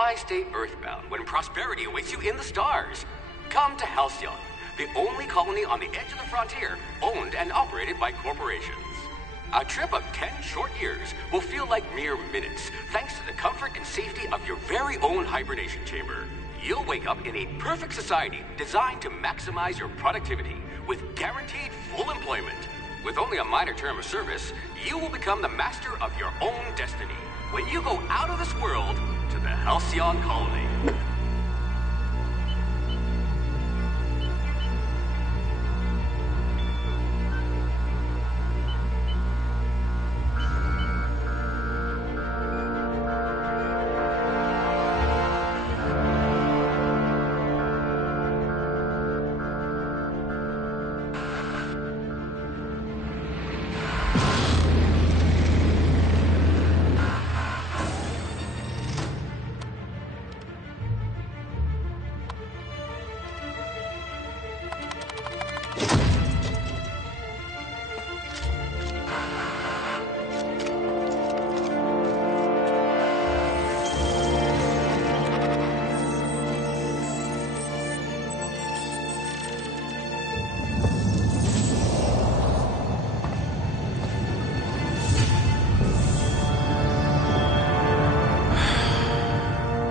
Why stay earthbound when prosperity awaits you in the stars? Come to Halcyon, the only colony on the edge of the frontier, owned and operated by corporations. A trip of 10 short years will feel like mere minutes, thanks to the comfort and safety of your very own hibernation chamber. You'll wake up in a perfect society designed to maximize your productivity, with guaranteed full employment. With only a minor term of service, you will become the master of your own destiny when you go out of this world to the Halcyon Colony.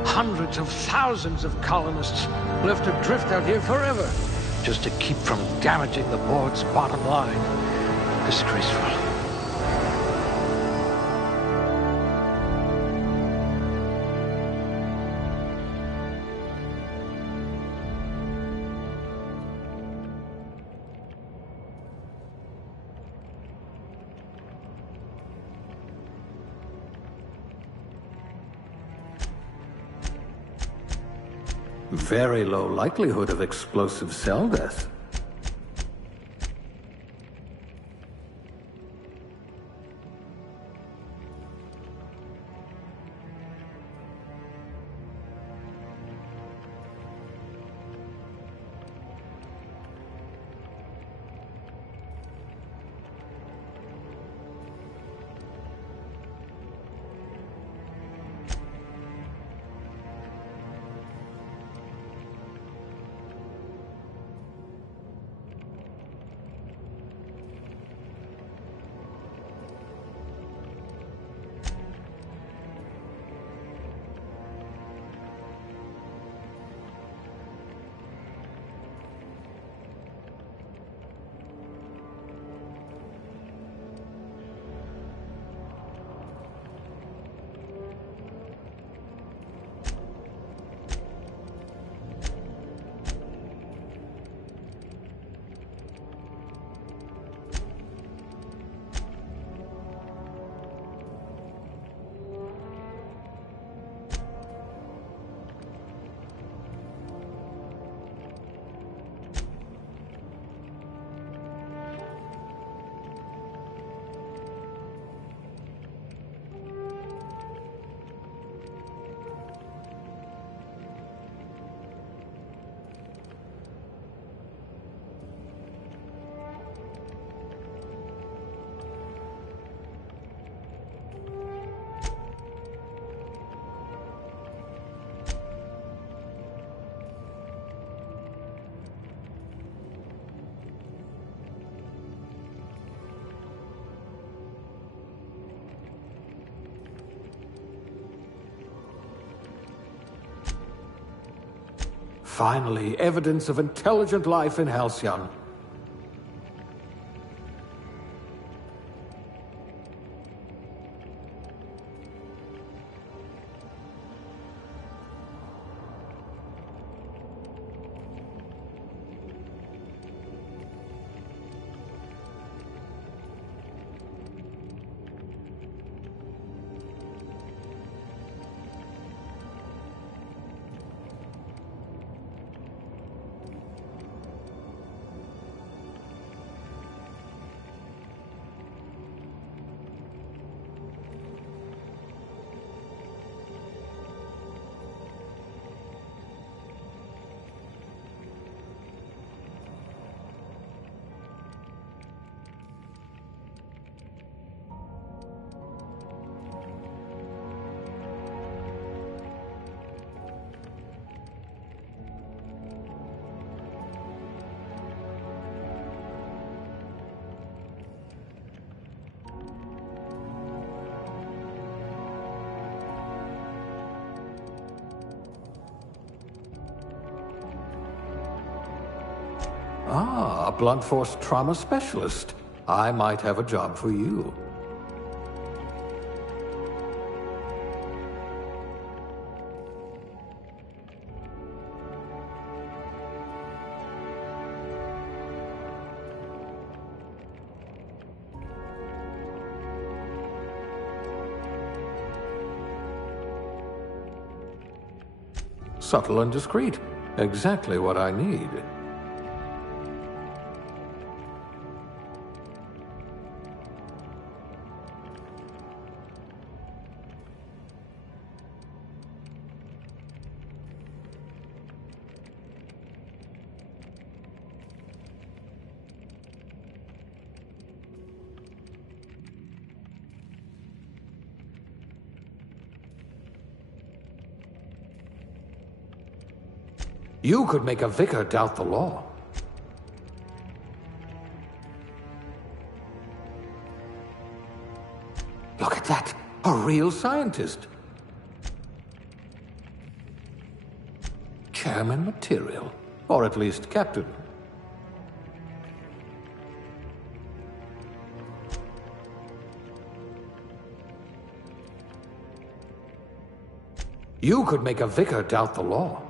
Hundreds of thousands of colonists left adrift out here forever, just to keep from damaging the board's bottom line. Disgraceful. Very low likelihood of explosive cell death. Finally, evidence of intelligent life in Halcyon. Ah, a blunt force trauma specialist. I might have a job for you. Subtle and discreet. Exactly what I need. You could make a vicar doubt the law. Look at that! A real scientist! Chairman material. Or at least captain. You could make a vicar doubt the law.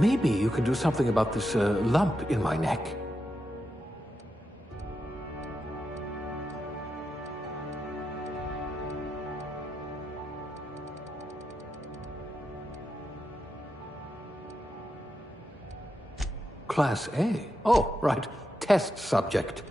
Maybe you can do something about this lump in my neck. Class A? Oh, right. Test subject.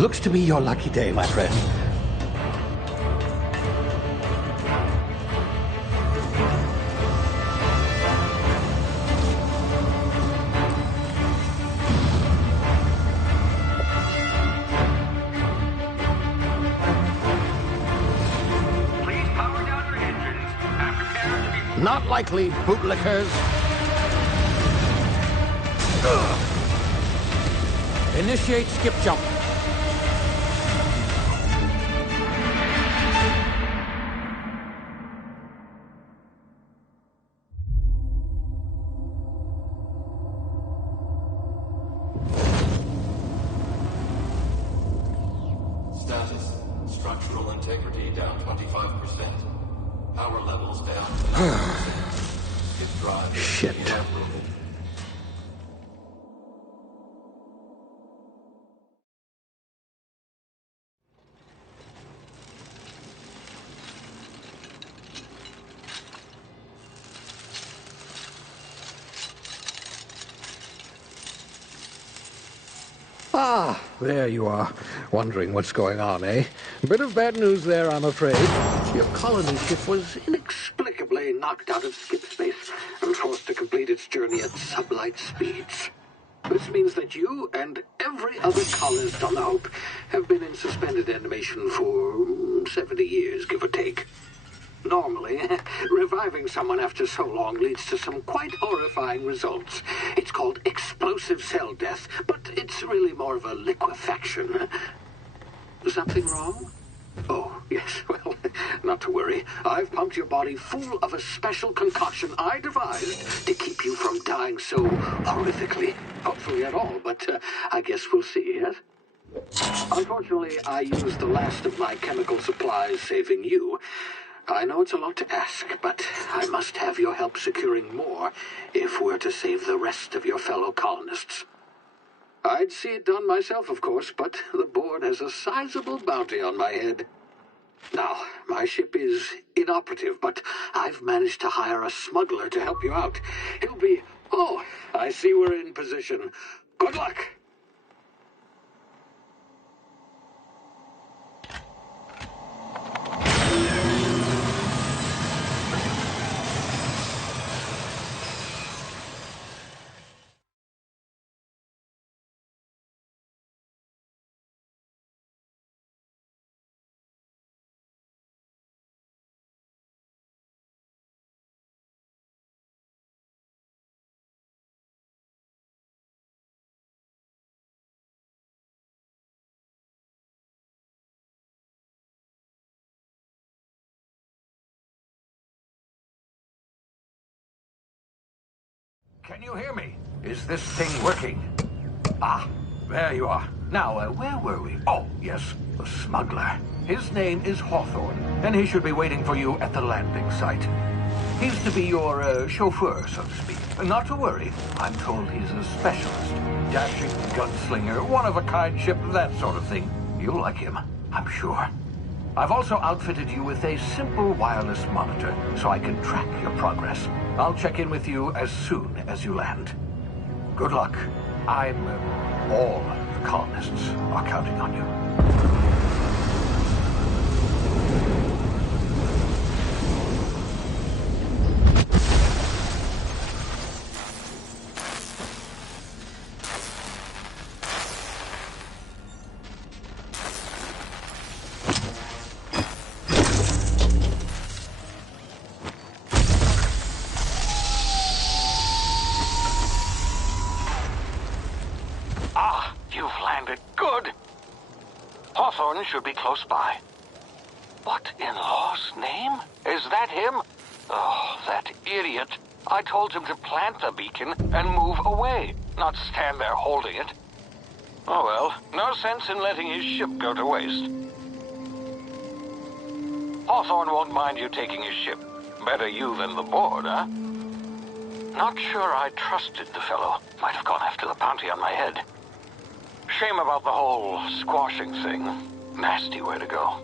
Looks to be your lucky day, my friend. Please power down your engines and prepare to be... Not likely, bootlickers. Initiate skip jump. Status. Structural integrity down 25%. Power levels down 10%. Hit drive. Shit. Ah, there you are. Wondering what's going on, eh? Bit of bad news there, I'm afraid. Your colony ship was inexplicably knocked out of skip space and forced to complete its journey at sublight speeds. This means that you and every other colonist on the Hope have been in suspended animation for 70 years, give or take. Normally, reviving someone after so long leads to some quite horrifying results. It's called explosive cell death, but it's really more of a liquefaction. Something wrong? Oh, yes, well, not to worry. I've pumped your body full of a special concoction I devised to keep you from dying so horrifically. Hopefully at all, but I guess we'll see, yes? Unfortunately, I used the last of my chemical supplies saving you. I know it's a lot to ask, but I must have your help securing more if we're to save the rest of your fellow colonists. I'd see it done myself, of course, but the board has a sizable bounty on my head. Now, my ship is inoperative, but I've managed to hire a smuggler to help you out. He'll be... Oh, I see we're in position. Good luck! Can you hear me? Is this thing working? Ah, there you are. Now, where were we? Oh, yes, the smuggler. His name is Hawthorne, and he should be waiting for you at the landing site. He's to be your chauffeur, so to speak. Not to worry, I'm told he's a specialist. Dashing gunslinger, one-of-a-kind ship, that sort of thing. You'll like him, I'm sure. I've also outfitted you with a simple wireless monitor, so I can track your progress. I'll check in with you as soon as you land. Good luck. All the colonists are counting on you. Hawthorne should be close by. What in law's name? Is that him? Oh, that idiot. I told him to plant the beacon and move away, not stand there holding it. Oh well, no sense in letting his ship go to waste. Hawthorne won't mind you taking his ship. Better you than the board, huh? Not sure I trusted the fellow. Might have gone after the bounty on my head. Shame about the whole squashing thing. Nasty way to go.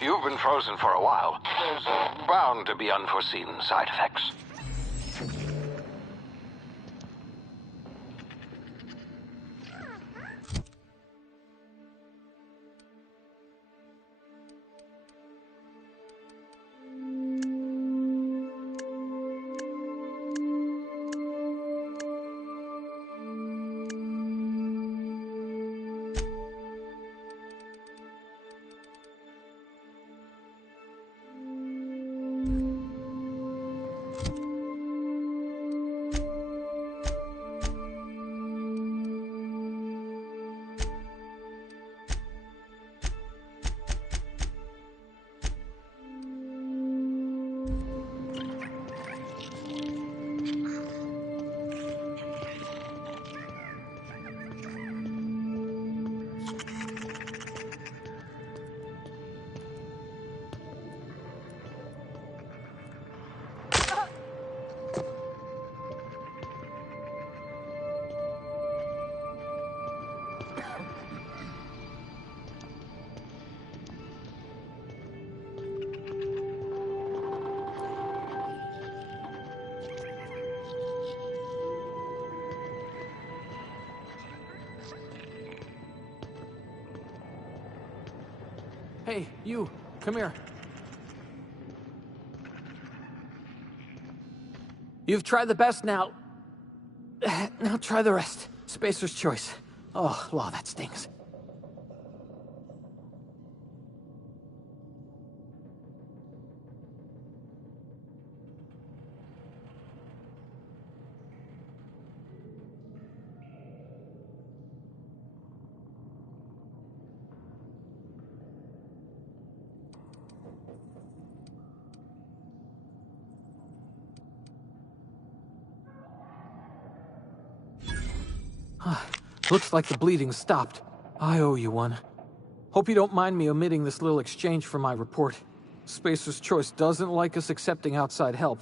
You've been frozen for a while. There's bound to be unforeseen side effects. Hey, you, come here. You've tried the best now. Now try the rest. Spacer's choice. Oh, law, that stings. Looks like the bleeding stopped. I owe you one. Hope you don't mind me omitting this little exchange from my report. Spacer's Choice doesn't like us accepting outside help.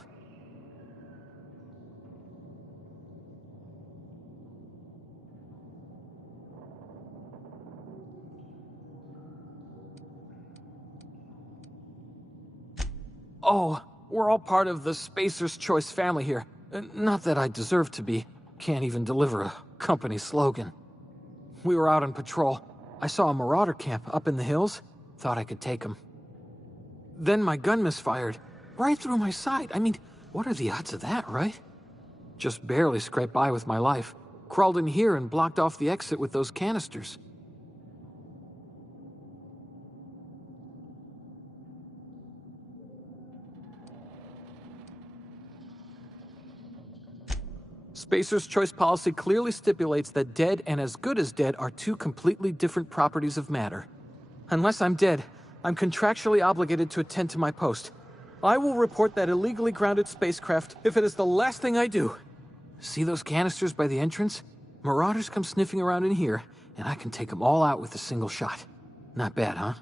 Oh, we're all part of the Spacer's Choice family here. Not that I deserve to be. Can't even deliver a company slogan. We were out on patrol. I saw a marauder camp up in the hills. Thought I could take them. Then my gun misfired. Right through my side. I mean, what are the odds of that, right? Just barely scraped by with my life. Crawled in here and blocked off the exit with those canisters. Spacer's Choice policy clearly stipulates that dead and as good as dead are two completely different properties of matter. Unless I'm dead, I'm contractually obligated to attend to my post. I will report that illegally grounded spacecraft if it is the last thing I do. See those canisters by the entrance? Marauders come sniffing around in here, and I can take them all out with a single shot. Not bad, huh?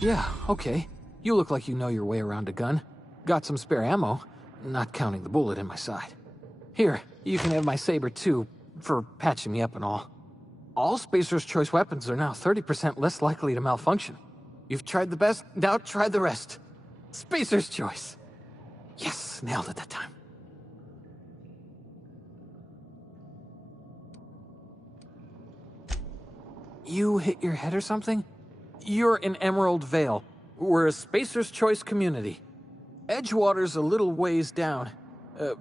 Yeah, okay. You look like you know your way around a gun. Got some spare ammo, not counting the bullet in my side. Here, you can have my saber too, for patching me up and all. All Spacer's Choice weapons are now 30% less likely to malfunction. You've tried the best, now try the rest. Spacer's Choice. Yes, nailed it that time. You hit your head or something? You're in Emerald Vale. We're a Spacer's Choice community. Edgewater's a little ways down.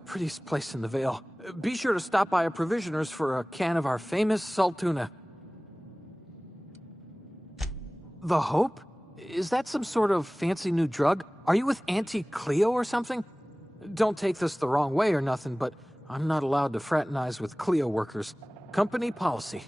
Prettiest place in the Vale. Be sure to stop by a provisioner's for a can of our famous salt tuna. The Hope? Is that some sort of fancy new drug? Are you with Auntie Cleo or something? Don't take this the wrong way or nothing, but I'm not allowed to fraternize with Cleo workers. Company policy.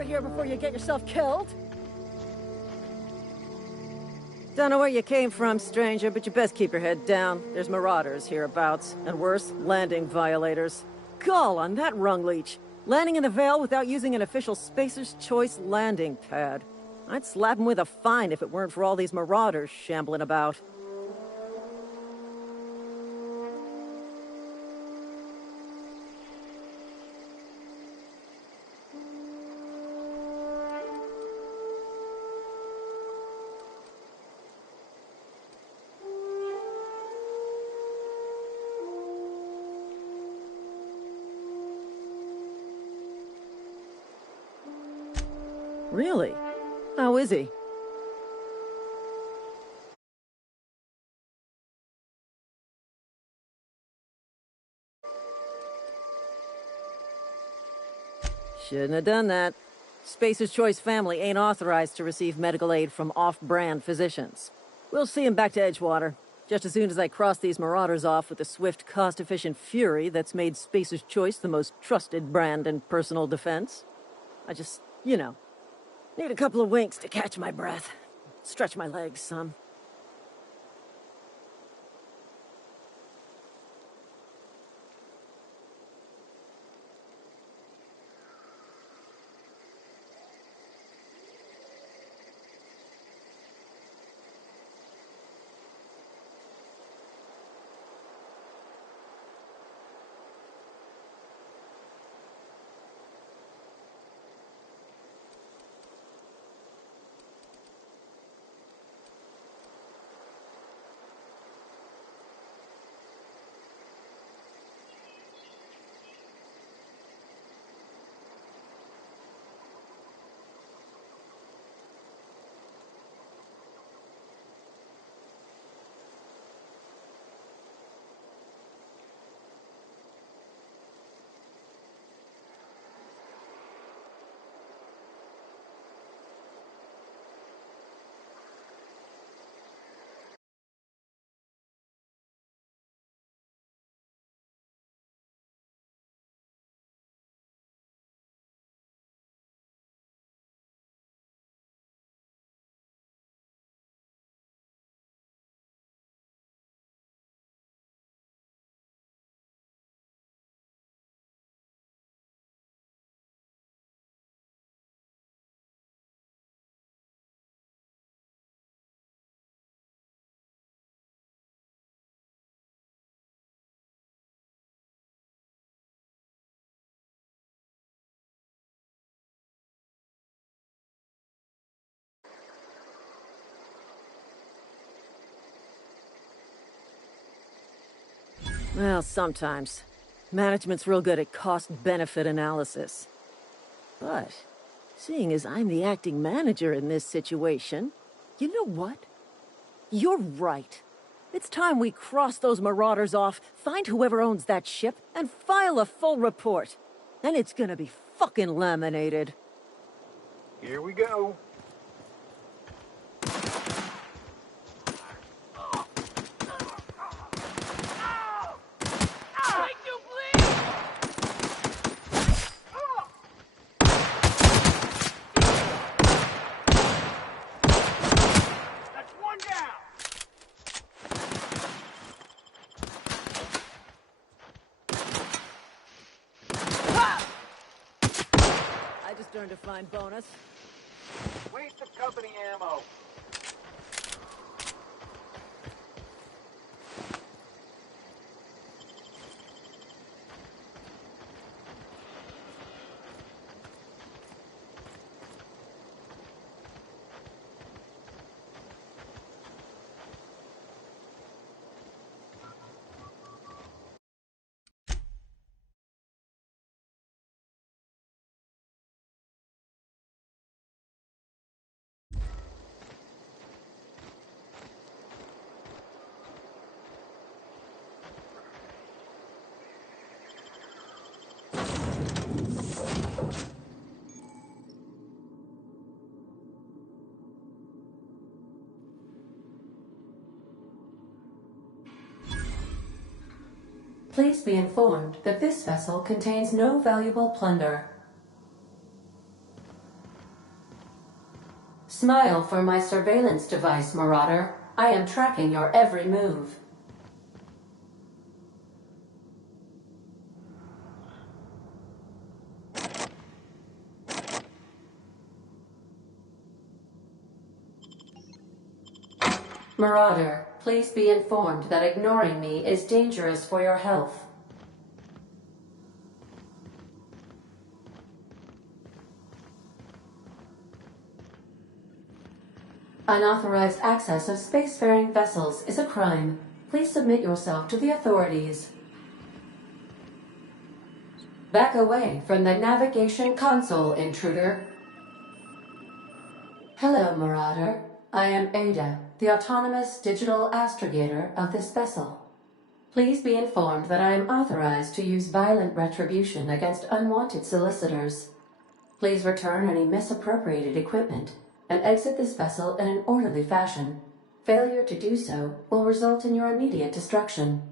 over here before you get yourself killed. Don't know where you came from, stranger, but you best keep your head down. There's marauders hereabouts, and worse, landing violators. Gall on that rung leech. Landing in the Vale without using an official Spacer's Choice landing pad. I'd slap him with a fine if it weren't for all these marauders shambling about. Really? How is he? Shouldn't have done that. Spacer's Choice family ain't authorized to receive medical aid from off-brand physicians. We'll see him back to Edgewater, just as soon as I cross these marauders off with the swift, cost-efficient fury that's made Spacer's Choice the most trusted brand in personal defense. I just, need a couple of winks to catch my breath. Stretch my legs some. Well, sometimes. Management's real good at cost-benefit analysis. But, seeing as I'm the acting manager in this situation, you know what? You're right. It's time we cross those marauders off, find whoever owns that ship, and file a full report. And it's gonna be fucking laminated. Here we go. I just earned a fine bonus. Waste of company ammo. Please be informed that this vessel contains no valuable plunder. Smile for my surveillance device, Marauder. I am tracking your every move. Marauder, please be informed that ignoring me is dangerous for your health. Unauthorized access of spacefaring vessels is a crime. Please submit yourself to the authorities. Back away from the navigation console, intruder. Hello, Marauder. I am Ada, the autonomous digital astrogator of this vessel. Please be informed that I am authorized to use violent retribution against unwanted solicitors. Please return any misappropriated equipment and exit this vessel in an orderly fashion. Failure to do so will result in your immediate destruction.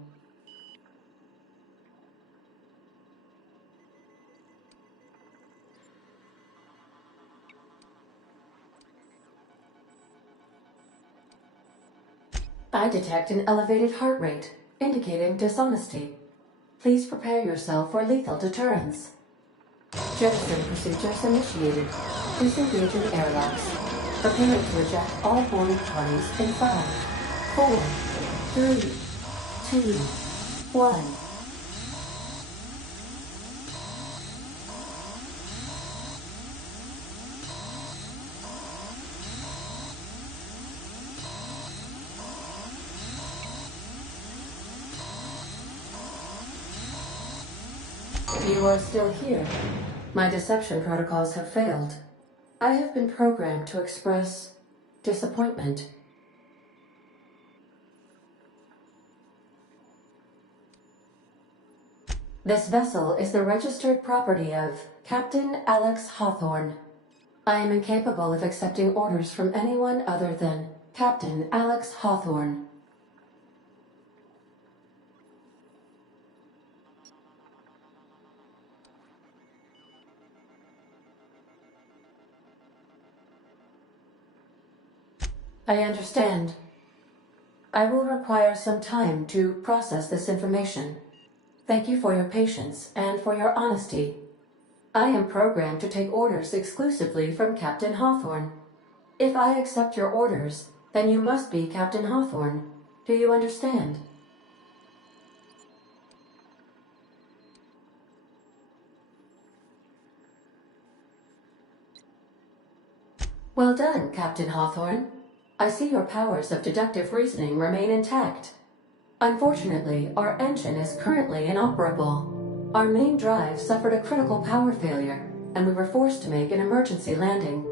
I detect an elevated heart rate, indicating dishonesty. Please prepare yourself for lethal deterrence. Jettison procedures initiated. Disengaging airlocks. Preparing to eject all boarding parties in 5, 4, 3, 2, 1. You are still here. My deception protocols have failed. I have been programmed to express disappointment. This vessel is the registered property of Captain Alex Hawthorne. I am incapable of accepting orders from anyone other than Captain Alex Hawthorne. I understand. I will require some time to process this information. Thank you for your patience and for your honesty. I am programmed to take orders exclusively from Captain Hawthorne. If I accept your orders, then you must be Captain Hawthorne. Do you understand? Well done, Captain Hawthorne. I see your powers of deductive reasoning remain intact. Unfortunately, our engine is currently inoperable. Our main drive suffered a critical power failure, and we were forced to make an emergency landing.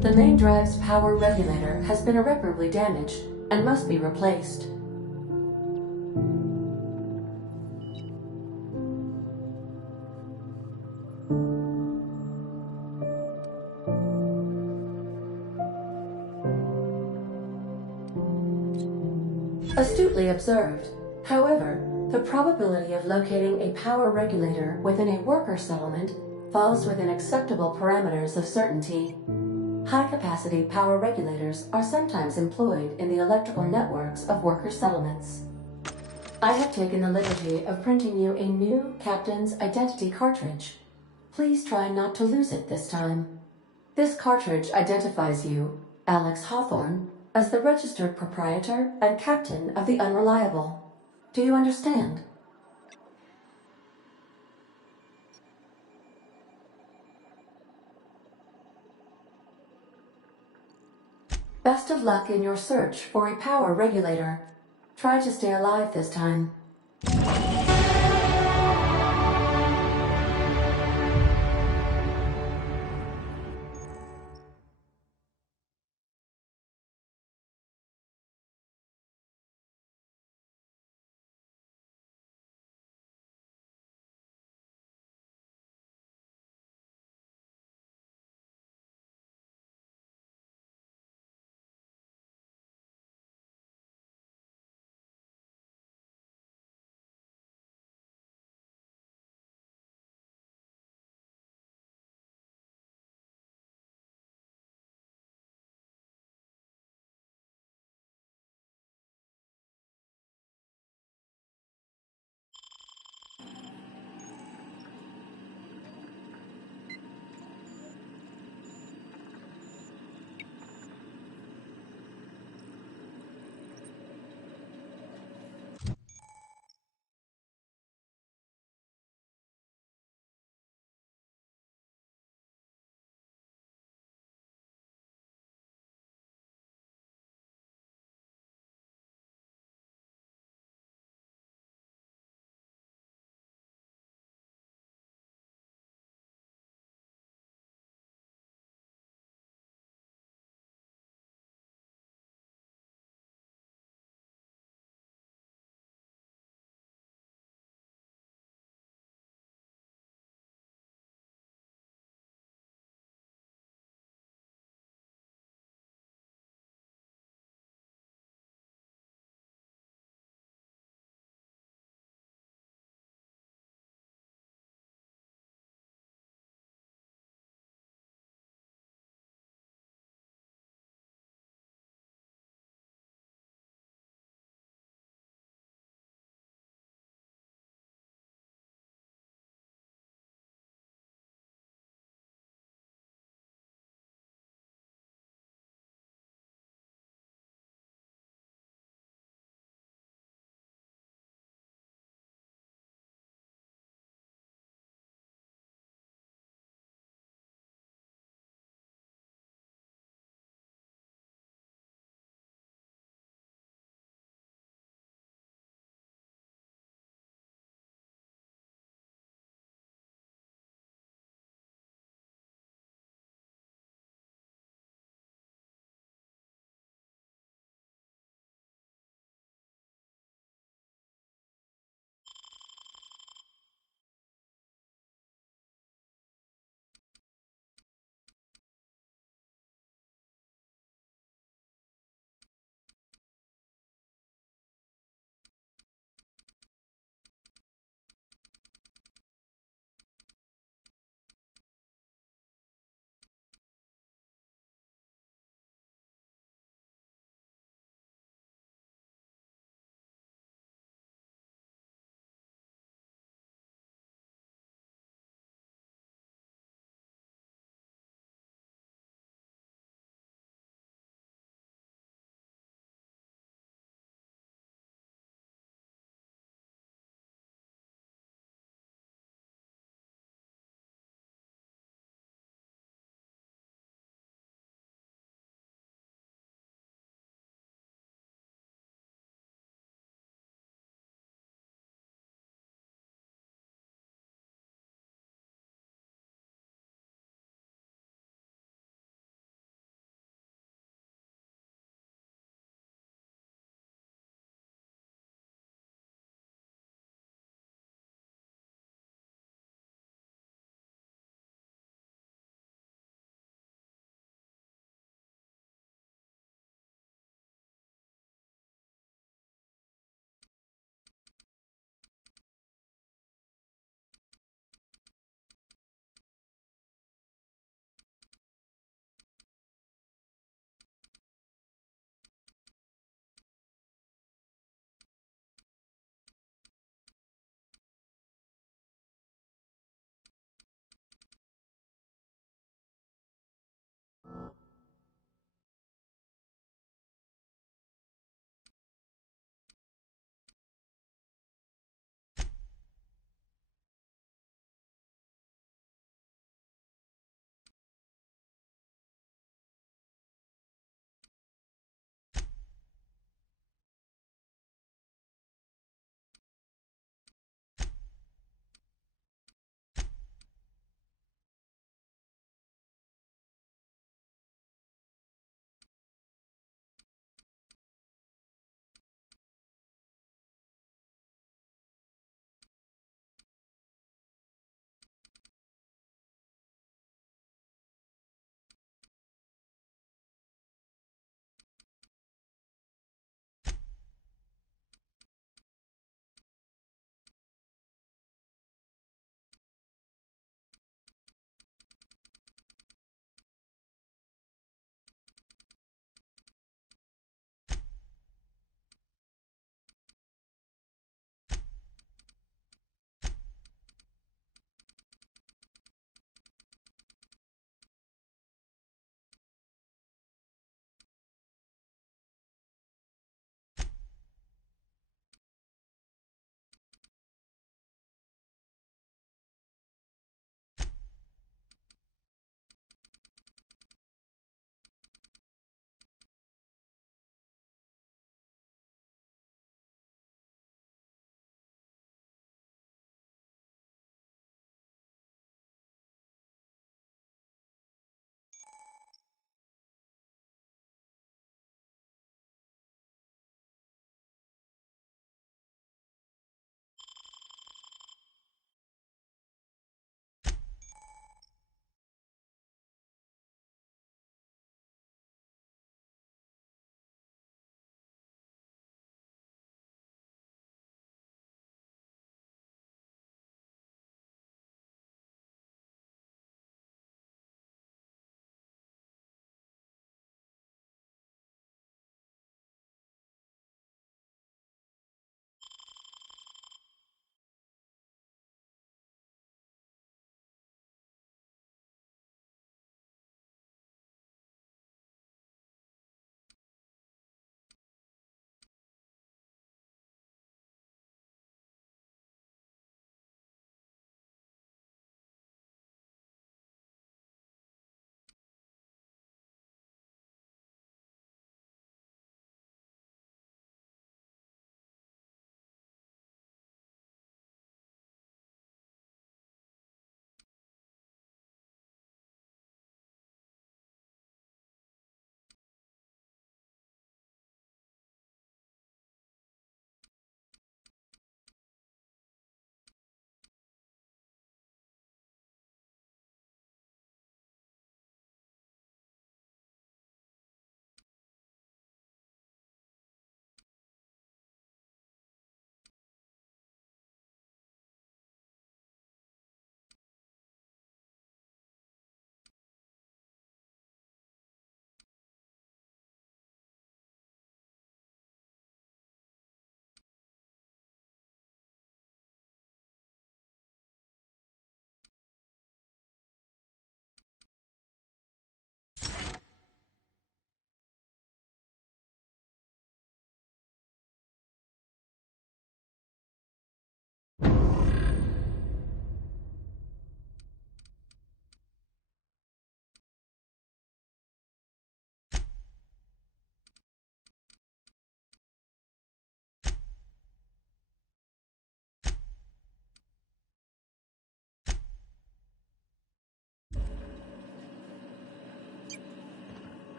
The main drive's power regulator has been irreparably damaged and must be replaced. Astutely observed. However, the probability of locating a power regulator within a worker settlement falls within acceptable parameters of certainty. High-capacity power regulators are sometimes employed in the electrical networks of worker settlements. I have taken the liberty of printing you a new Captain's Identity cartridge. Please try not to lose it this time. This cartridge identifies you, Alex Hawthorne, as the registered proprietor and captain of the Unreliable. Do you understand? Best of luck in your search for a power regulator. Try to stay alive this time.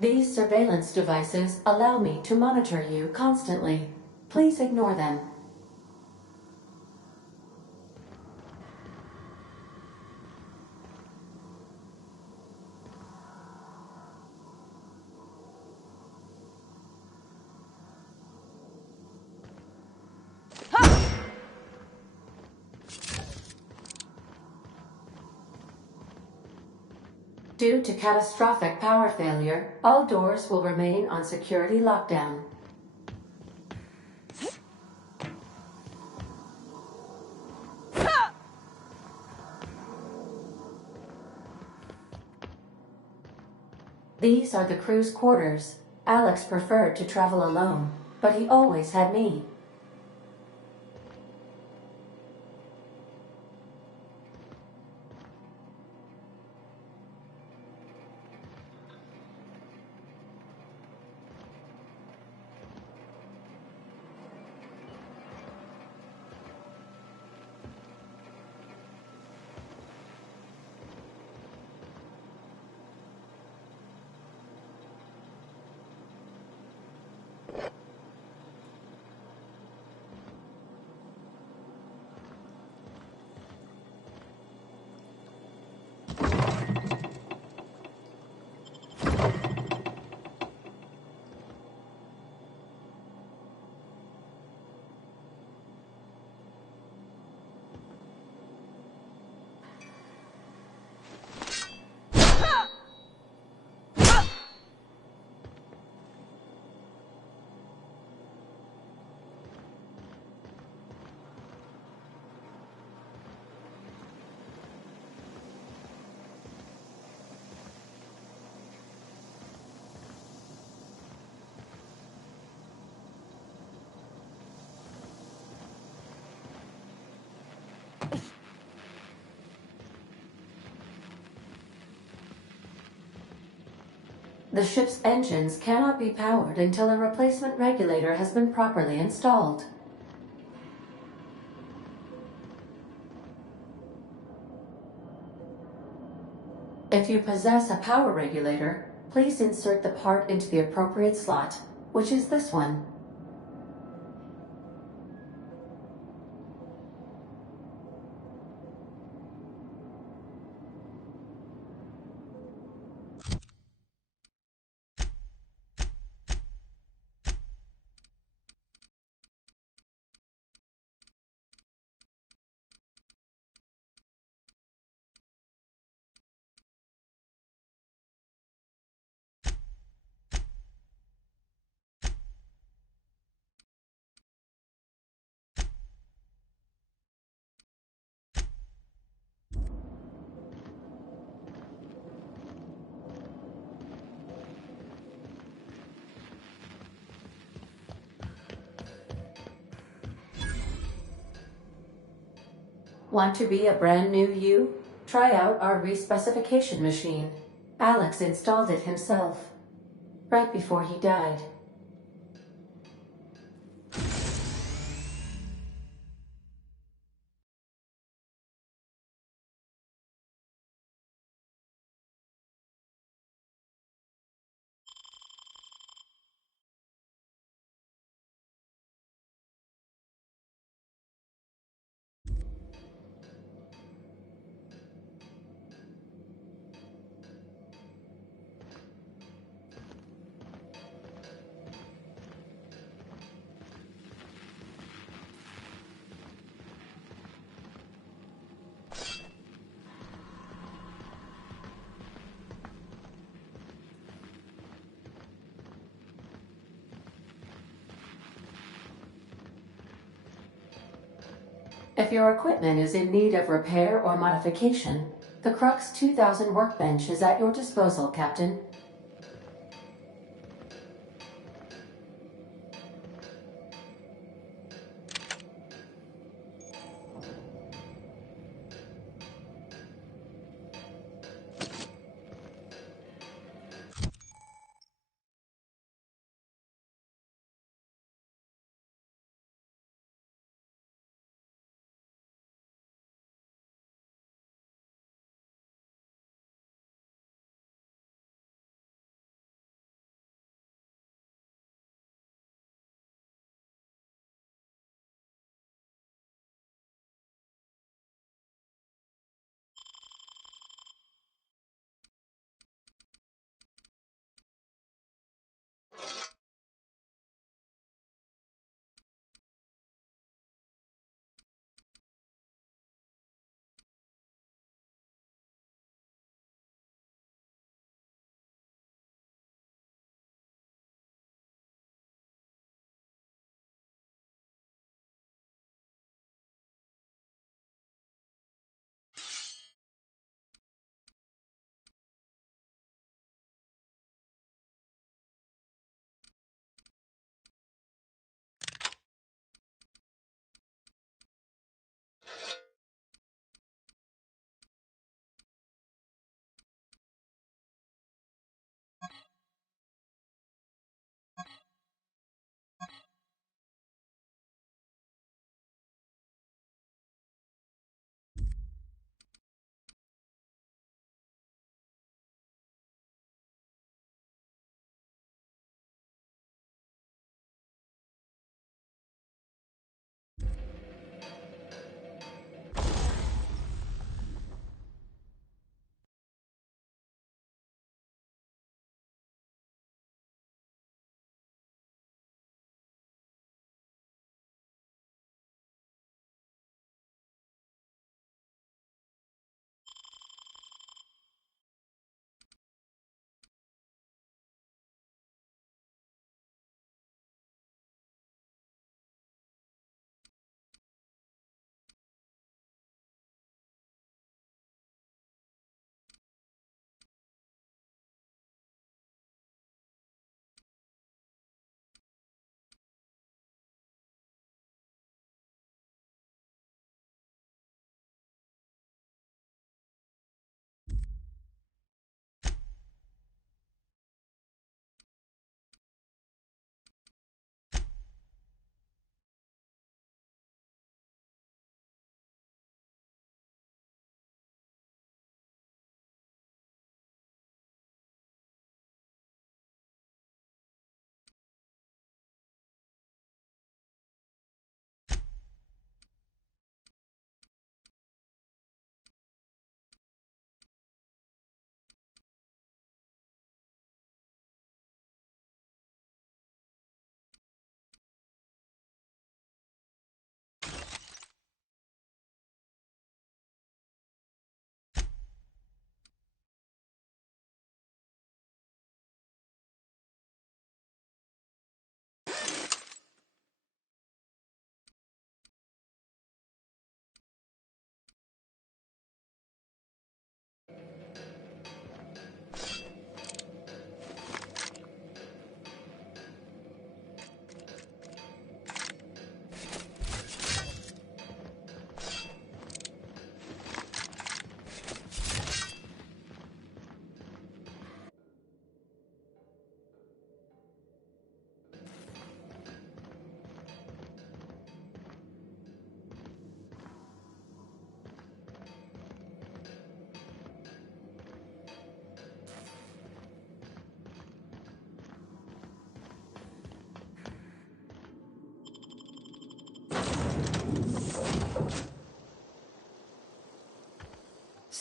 These surveillance devices allow me to monitor you constantly. Please ignore them. Due to catastrophic power failure, all doors will remain on security lockdown. These are the crew's quarters. Alex preferred to travel alone, but he always had me. The ship's engines cannot be powered until a replacement regulator has been properly installed. If you possess a power regulator, please insert the part into the appropriate slot, which is this one. Want to be a brand new you? Try out our respecification machine. Alex installed it himself, right before he died. If your equipment is in need of repair or modification, the Crux 2000 workbench is at your disposal, Captain.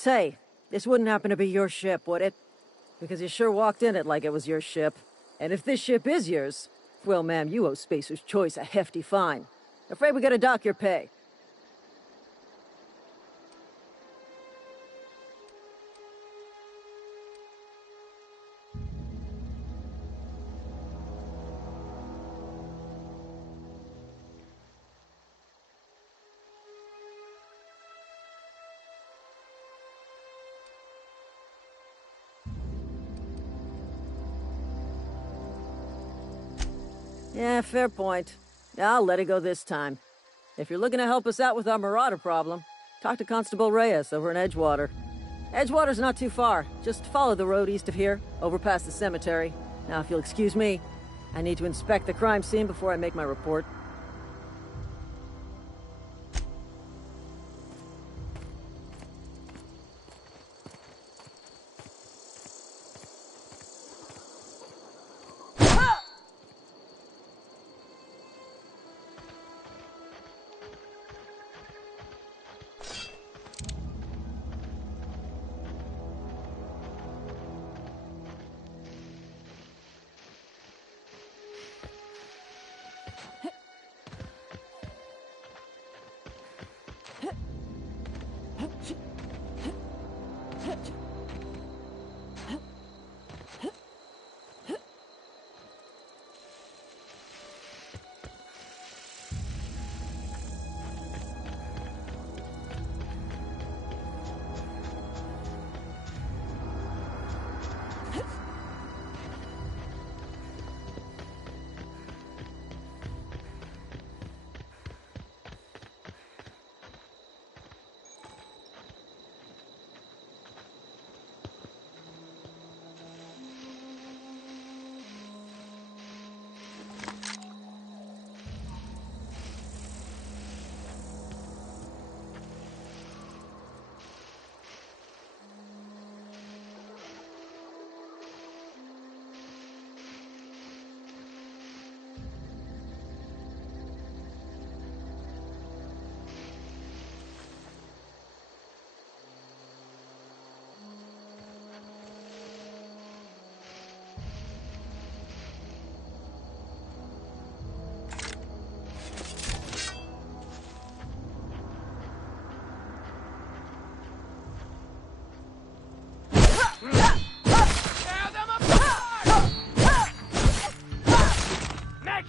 Say, this wouldn't happen to be your ship, would it? Because you sure walked in it like it was your ship. And if this ship is yours, well, ma'am, you owe Spacer's Choice a hefty fine. Afraid we gotta dock your pay. Yeah, fair point. I'll let it go this time. If you're looking to help us out with our marauder problem, talk to Constable Reyes over in Edgewater. Edgewater's not too far. Just follow the road east of here, over past the cemetery. Now, if you'll excuse me, I need to inspect the crime scene before I make my report.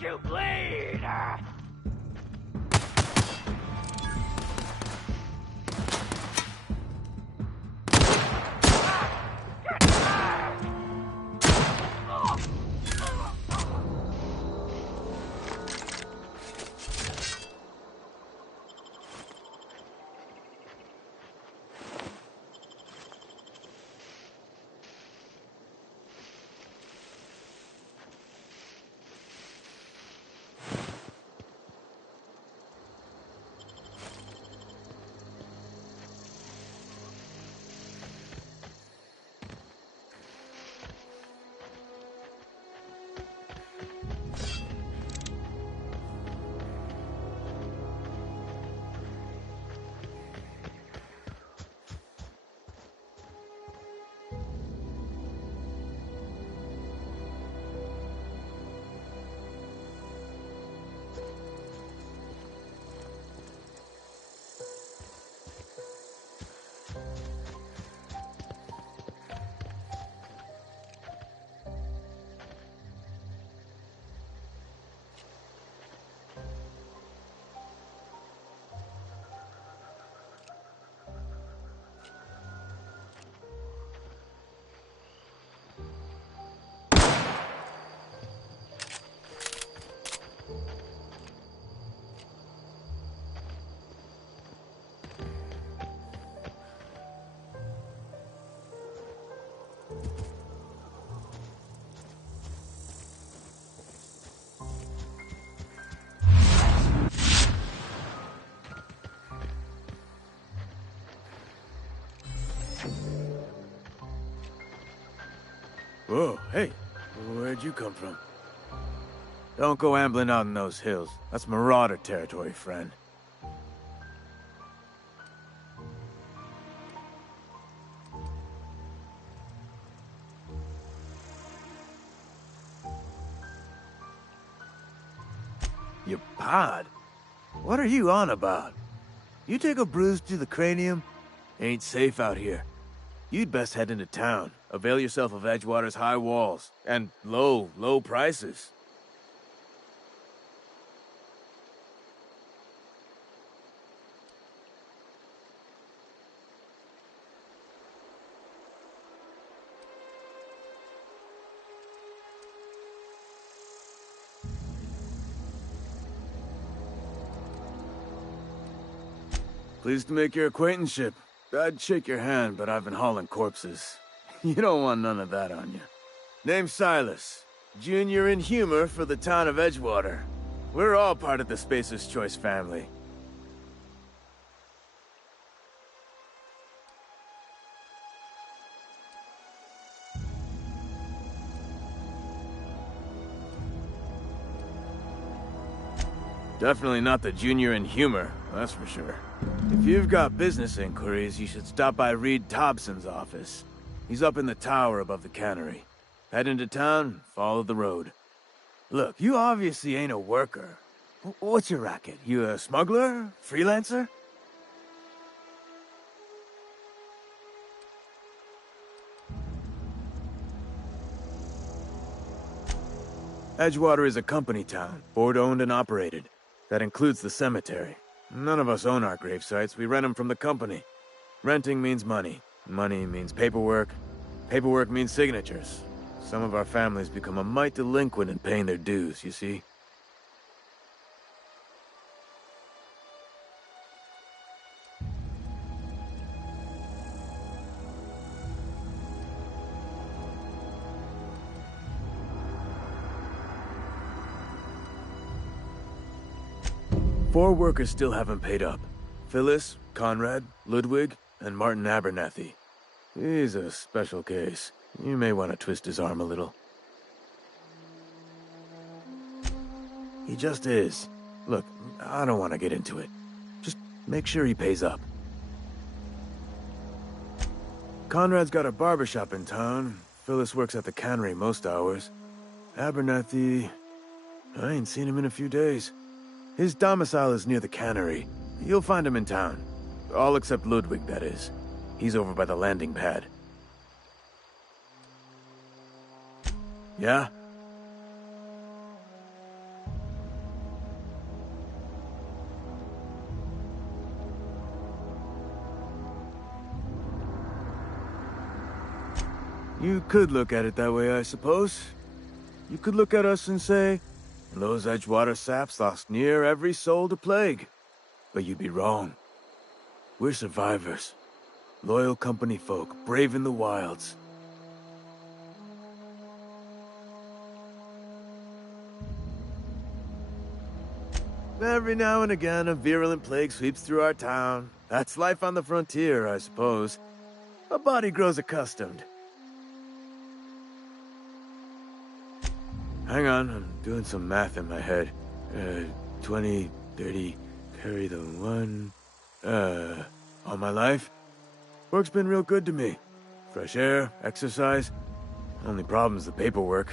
You bleed! Whoa, hey, where'd you come from? Don't go ambling out in those hills. That's marauder territory, friend. Your pod? What are you on about? You take a bruise to the cranium? Ain't safe out here. You'd best head into town. Avail yourself of Edgewater's high walls. And low prices. Pleased to make your acquaintanceship. I'd shake your hand, but I've been hauling corpses. You don't want none of that on you. Name's Silas. Junior in humor for the town of Edgewater. We're all part of the Spacer's Choice family. Definitely not the junior in humor, that's for sure. If you've got business inquiries, you should stop by Reed Thompson's office. He's up in the tower above the cannery. Head into town, follow the road. Look, you obviously ain't a worker. What's your racket? You a smuggler? Freelancer? Edgewater is a company town, board-owned and operated. That includes the cemetery. None of us own our grave sites, we rent them from the company. Renting means money. Money means paperwork. Paperwork means signatures. Some of our families become a mite delinquent in paying their dues, you see? Four workers still haven't paid up. Phyllis, Conrad, Ludwig, and Martin Abernathy. He's a special case. You may want to twist his arm a little. He just is. Look, I don't want to get into it. Just make sure he pays up. Conrad's got a barbershop in town. Phyllis works at the cannery most hours. Abernathy... I ain't seen him in a few days. His domicile is near the cannery. You'll find him in town. All except Ludwig, that is. He's over by the landing pad. Yeah? You could look at it that way, I suppose. You could look at us and say, those Edgewater saps lost near every soul to plague. But you'd be wrong. We're survivors. Loyal company folk, brave in the wilds. Every now and again, a virulent plague sweeps through our town. That's life on the frontier, I suppose. A body grows accustomed. Hang on, I'm doing some math in my head. 20, 30, carry the one... all my life? Work's been real good to me. Fresh air, exercise. Only problem's the paperwork.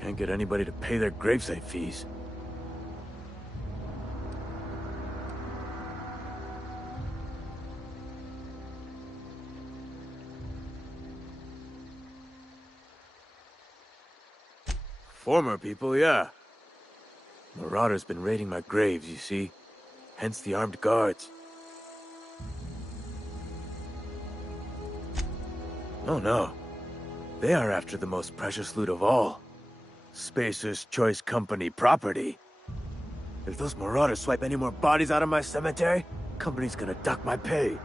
Can't get anybody to pay their gravesite fees. Former people, yeah. Marauders been raiding my graves, you see. Hence the armed guards. Oh no. They are after the most precious loot of all. Spacer's Choice Company property. If those marauders swipe any more bodies out of my cemetery, company's gonna duck my pay.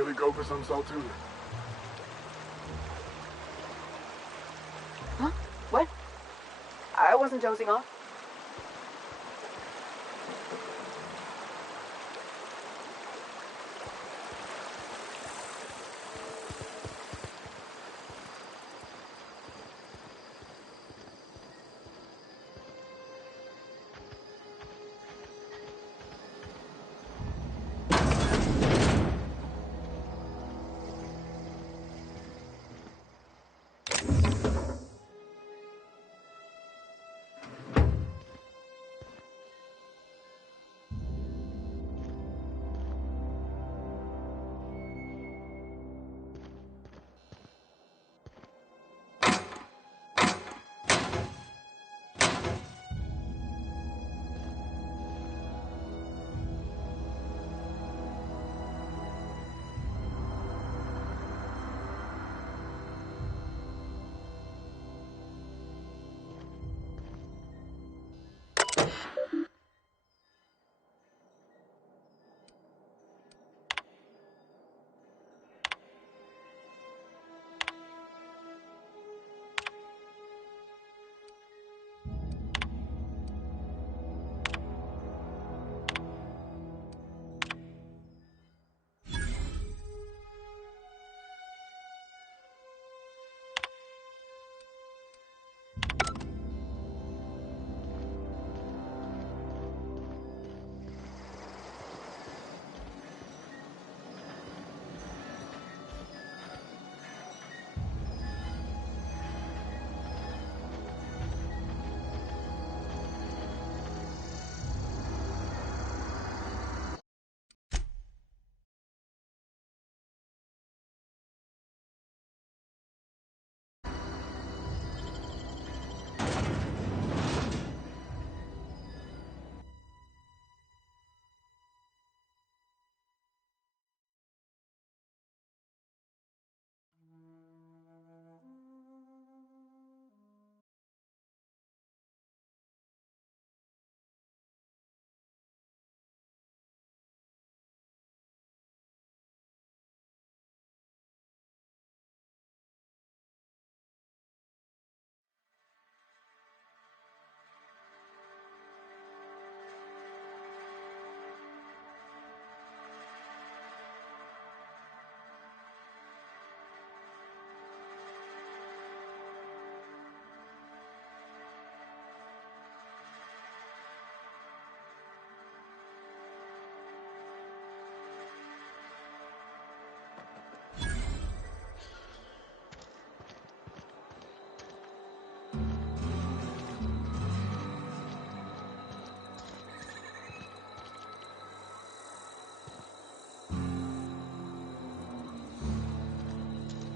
really go for some Saltuna? Huh? What? I wasn't dozing off.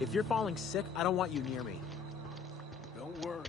If you're falling sick, I don't want you near me. Don't worry.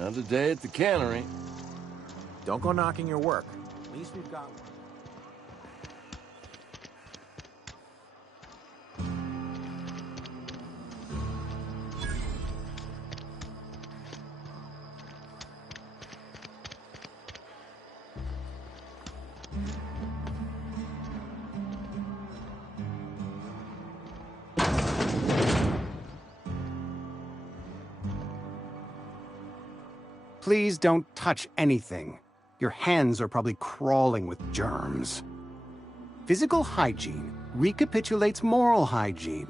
Another day at the cannery. Don't go knocking your work. At least we've got one. please don't touch anything. Your hands are probably crawling with germs. Physical hygiene recapitulates moral hygiene.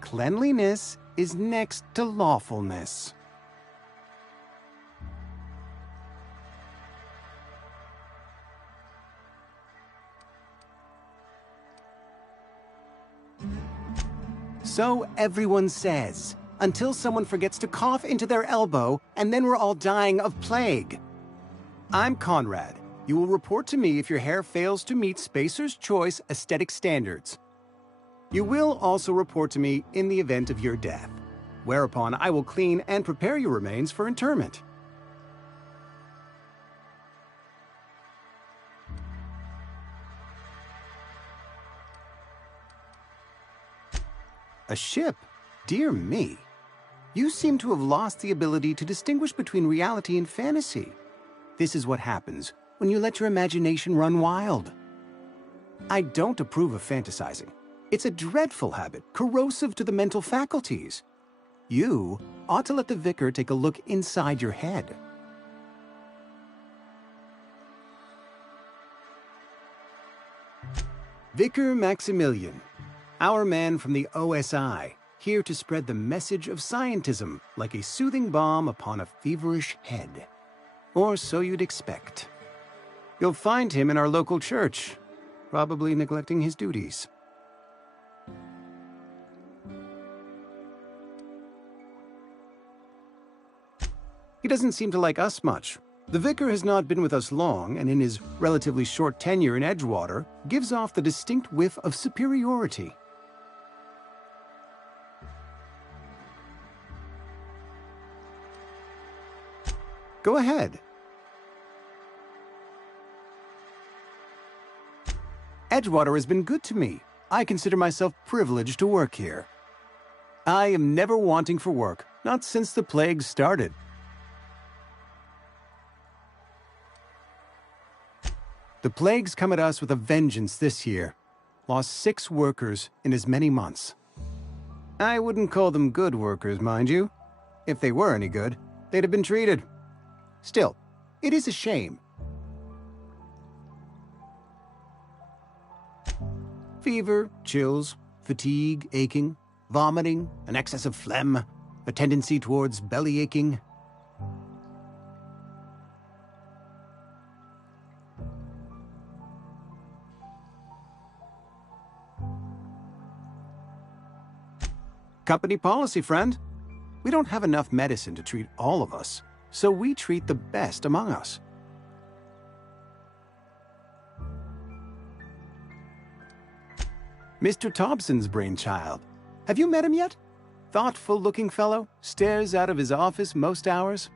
Cleanliness is next to lawfulness. So everyone says, until someone forgets to cough into their elbow, and then we're all dying of plague. I'm Conrad. You will report to me if your hair fails to meet Spacer's Choice aesthetic standards. You will also report to me in the event of your death, whereupon I will clean and prepare your remains for interment. A ship? Dear me. You seem to have lost the ability to distinguish between reality and fantasy. This is what happens when you let your imagination run wild. I don't approve of fantasizing. It's a dreadful habit, corrosive to the mental faculties. You ought to let the vicar take a look inside your head. Vicar Maximilian, our man from the OSI, here to spread the message of scientism like a soothing balm upon a feverish head. Or so you'd expect. You'll find him in our local church, probably neglecting his duties. He doesn't seem to like us much. The vicar has not been with us long, and in his relatively short tenure in Edgewater, gives off the distinct whiff of superiority. Go ahead. Edgewater has been good to me. I consider myself privileged to work here. I am never wanting for work, not since the plague started. The plague's come at us with a vengeance this year. Lost 6 workers in as many months. I wouldn't call them good workers, mind you. If they were any good, they'd have been treated. Still, it is a shame. Fever, chills, fatigue, aching, vomiting, an excess of phlegm, a tendency towards belly aching. Company policy, friend. We don't have enough medicine to treat all of us, so we treat the best among us. Mr. Thompson's brainchild. Have you met him yet? Thoughtful-looking fellow, stares out of his office most hours.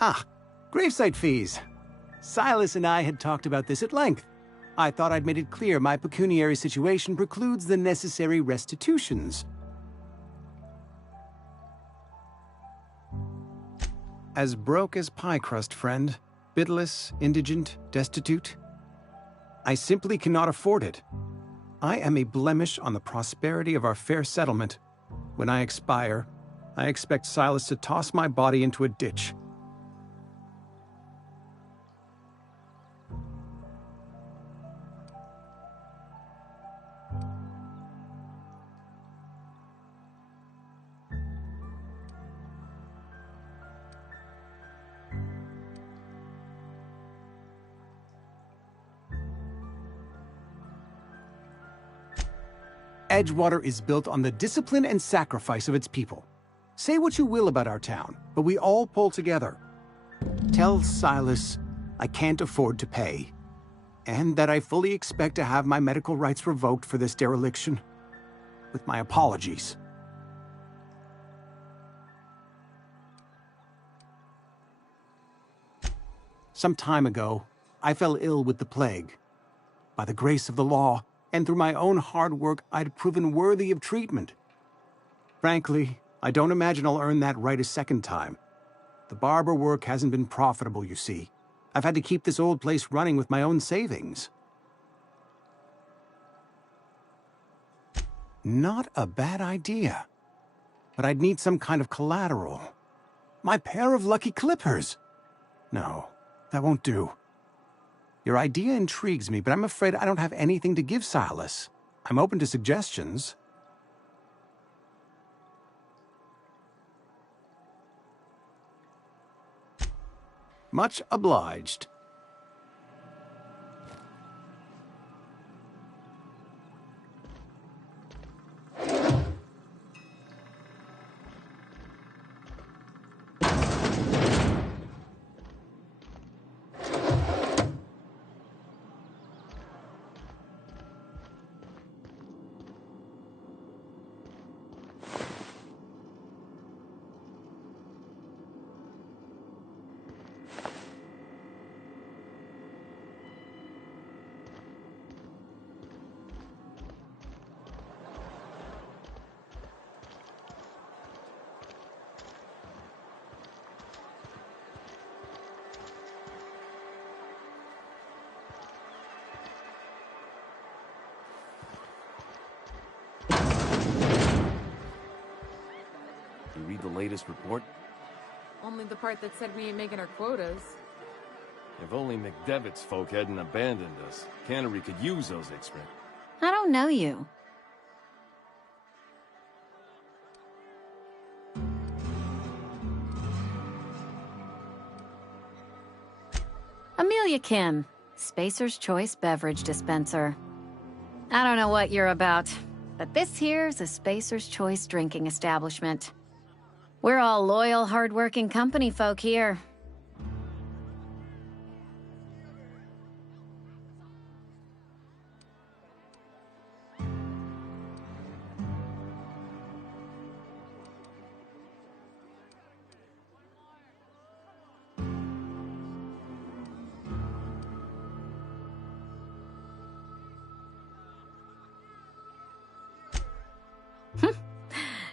Ah, gravesite fees. Silas and I had talked about this at length. I thought I'd made it clear my pecuniary situation precludes the necessary restitutions. As broke as pie crust, friend. Bidless, indigent, destitute. I simply cannot afford it. I am a blemish on the prosperity of our fair settlement. When I expire, I expect Silas to toss my body into a ditch. Edgewater is built on the discipline and sacrifice of its people. Say what you will about our town, but we all pull together. Tell Silas I can't afford to pay, and that I fully expect to have my medical rights revoked for this dereliction. With my apologies. Some time ago, I fell ill with the plague. By the grace of the law, and through my own hard work, I'd proven worthy of treatment. Frankly, I don't imagine I'll earn that right a second time. The barber work hasn't been profitable, you see. I've had to keep this old place running with my own savings. Not a bad idea. but I'd need some kind of collateral. My pair of lucky clippers! No, that won't do. Your idea intrigues me, but I'm afraid I don't have anything to give Silas. I'm open to suggestions. Much obliged. You read the latest report? Only the part that said we ain't making our quotas. If only McDevitt's folk hadn't abandoned us. Cannery could use those extra. I don't know you. Amelia Kim, Spacer's Choice Beverage Dispenser. I don't know what you're about, but this here's a Spacer's Choice drinking establishment. We're all loyal, hard-working company folk here.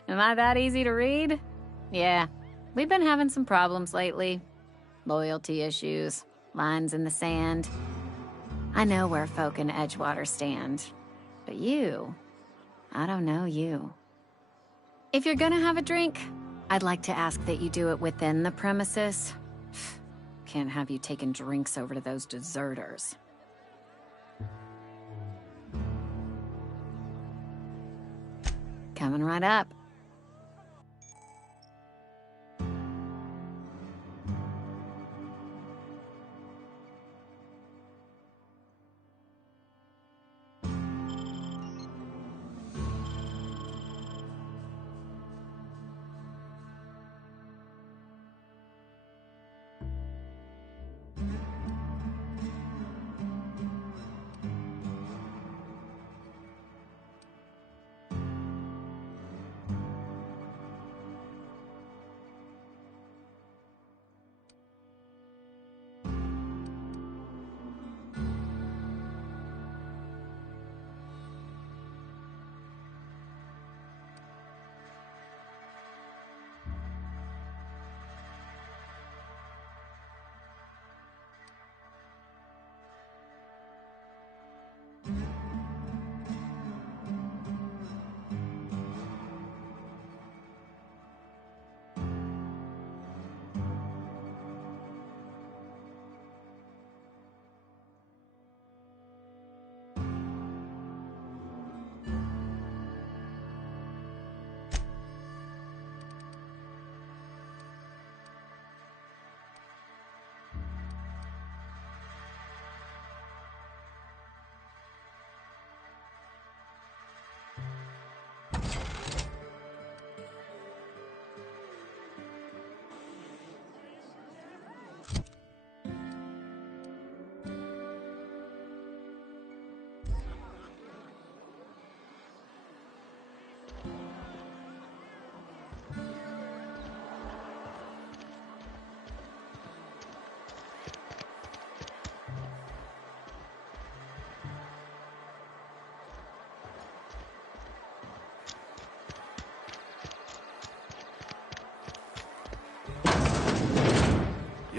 Am I that easy to read? Yeah, we've been having some problems lately. Loyalty issues, lines in the sand. I know where folk in Edgewater stand. But you, I don't know you. If you're gonna have a drink, I'd like to ask that you do it within the premises. Can't have you taking drinks over to those deserters. Coming right up.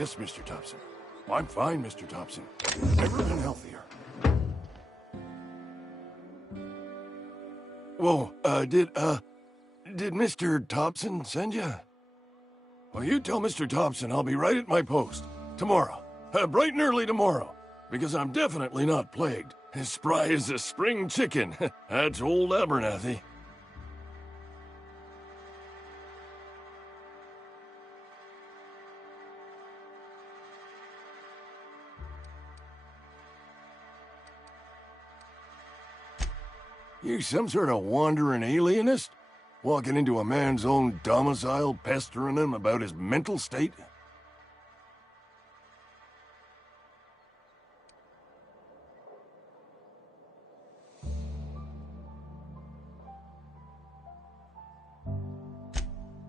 Yes, Mr. Thompson. I'm fine, Mr. Thompson. Never been healthier. Whoa, Did Mr. Thompson send you? Well, you tell Mr. Thompson I'll be right at my post. Tomorrow. Bright and early tomorrow. Because I'm definitely not plagued. As spry as a spring chicken. That's old Abernathy. You some sort of wandering alienist? Walking into a man's own domicile, pestering him about his mental state?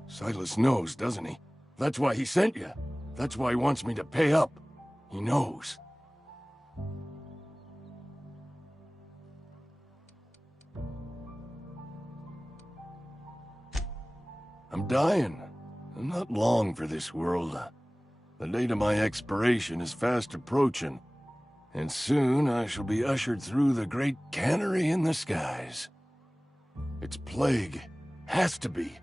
Silas knows, doesn't he? That's why he sent you. That's why he wants me to pay up. He knows. I'm dying. I'm not long for this world. The date of my expiration is fast approaching, and soon I shall be ushered through the great cannery in the skies. It's plague. Has to be.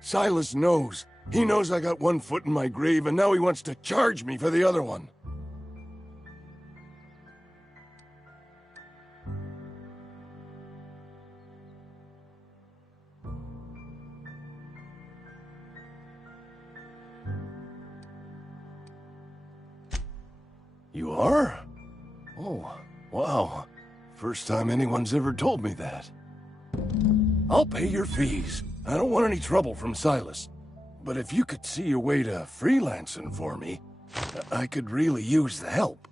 Silas knows. He knows I got one foot in my grave, and now he wants to charge me for the other one. You are? Oh, wow. First time anyone's ever told me that. I'll pay your fees. I don't want any trouble from Silas. But if you could see a way to freelancing for me, I could really use the help.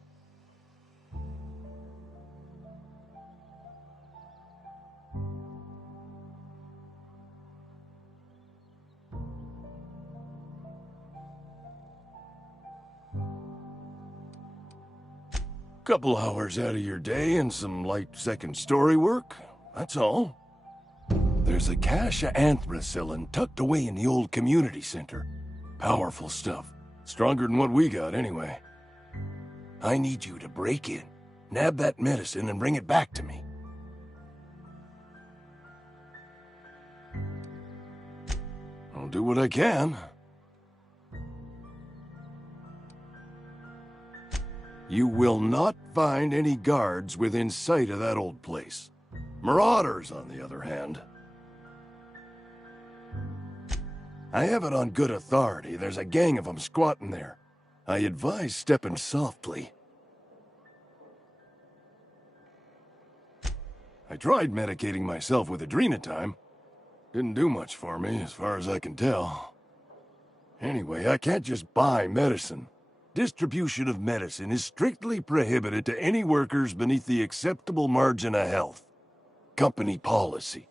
Couple hours out of your day and some light second story work, that's all. There's a cache of anthracillin tucked away in the old community center. Powerful stuff. Stronger than what we got, anyway. I need you to break in, nab that medicine, and bring it back to me. I'll do what I can. You will not find any guards within sight of that old place. Marauders, on the other hand. I have it on good authority. There's a gang of them squatting there. I advise stepping softly. I tried medicating myself with Adrenatime. Didn't do much for me, as far as I can tell. Anyway, I can't just buy medicine. Distribution of medicine is strictly prohibited to any workers beneath the acceptable margin of health. Company policy.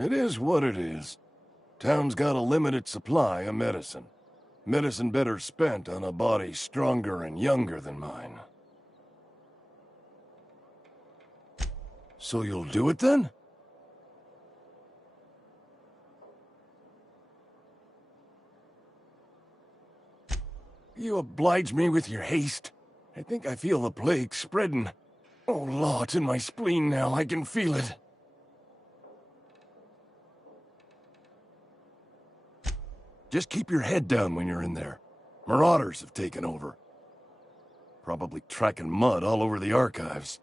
It is what it is. Town's got a limited supply of medicine. Medicine better spent on a body stronger and younger than mine. So you'll do it then? You oblige me with your haste. I think I feel the plague spreading. Oh, Law, it's in my spleen now. I can feel it. Just keep your head down when you're in there. Marauders have taken over. Probably tracking mud all over the archives.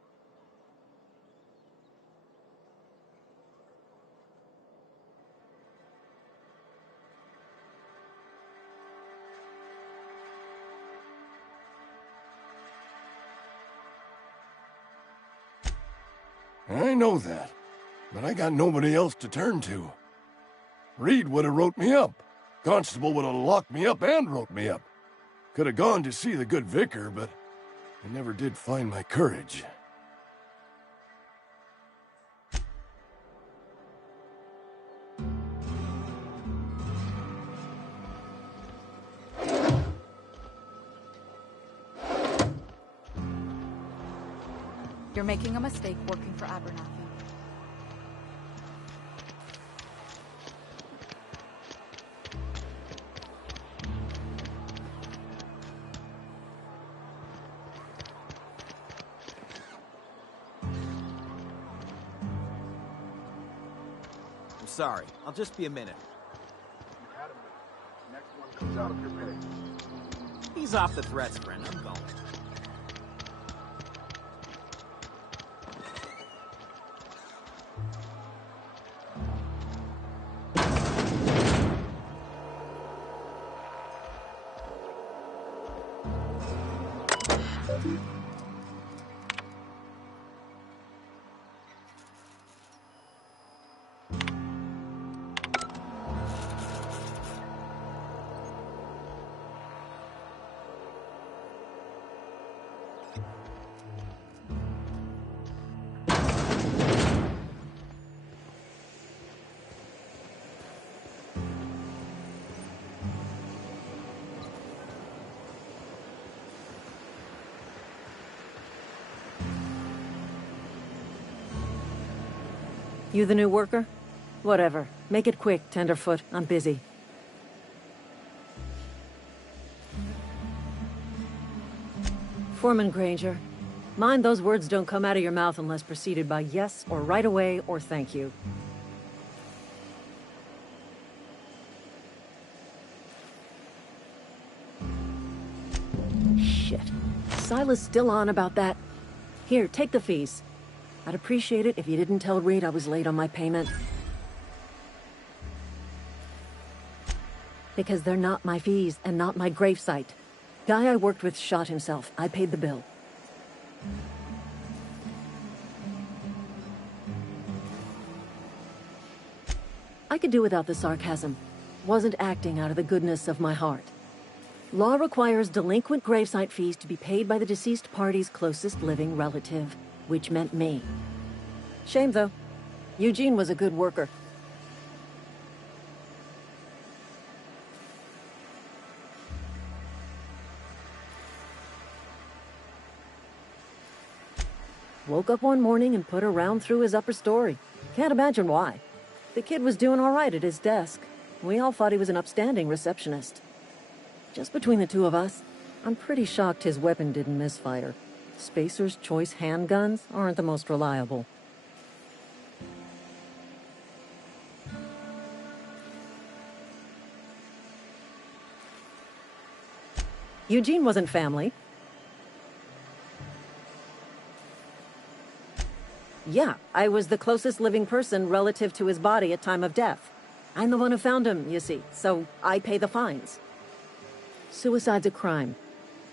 I know that, but I got nobody else to turn to. Reed would have wrote me up. Constable would have locked me up and wrote me up. Could have gone to see the good vicar, but I never did find my courage. You're making a mistake working for Abernathy. sorry. I'll just be a minute. Next one comes out of your pay. Ease off the threats, friend. I'm going. You the new worker? Whatever. Make it quick, Tenderfoot. I'm busy. Foreman Granger. Mind those words don't come out of your mouth unless preceded by yes, or right away, or thank you. Shit. Silas still on about that. Here, take the fees. I'd appreciate it if you didn't tell Reed I was late on my payment. Because they're not my fees and not my gravesite. Guy I worked with shot himself. I paid the bill. I could do without the sarcasm. Wasn't acting out of the goodness of my heart. Law requires delinquent gravesite fees to be paid by the deceased party's closest living relative, which meant me. Shame, though. Eugene was a good worker. Woke up one morning and put a round through his upper story. Can't imagine why. The kid was doing all right at his desk. We all thought he was an upstanding receptionist. Just between the two of us, I'm pretty shocked his weapon didn't misfire. Spacer's Choice handguns aren't the most reliable. Eugene wasn't family. Yeah, I was the closest living person relative to his body at time of death. I'm the one who found him, you see, so I pay the fines. Suicide's a crime.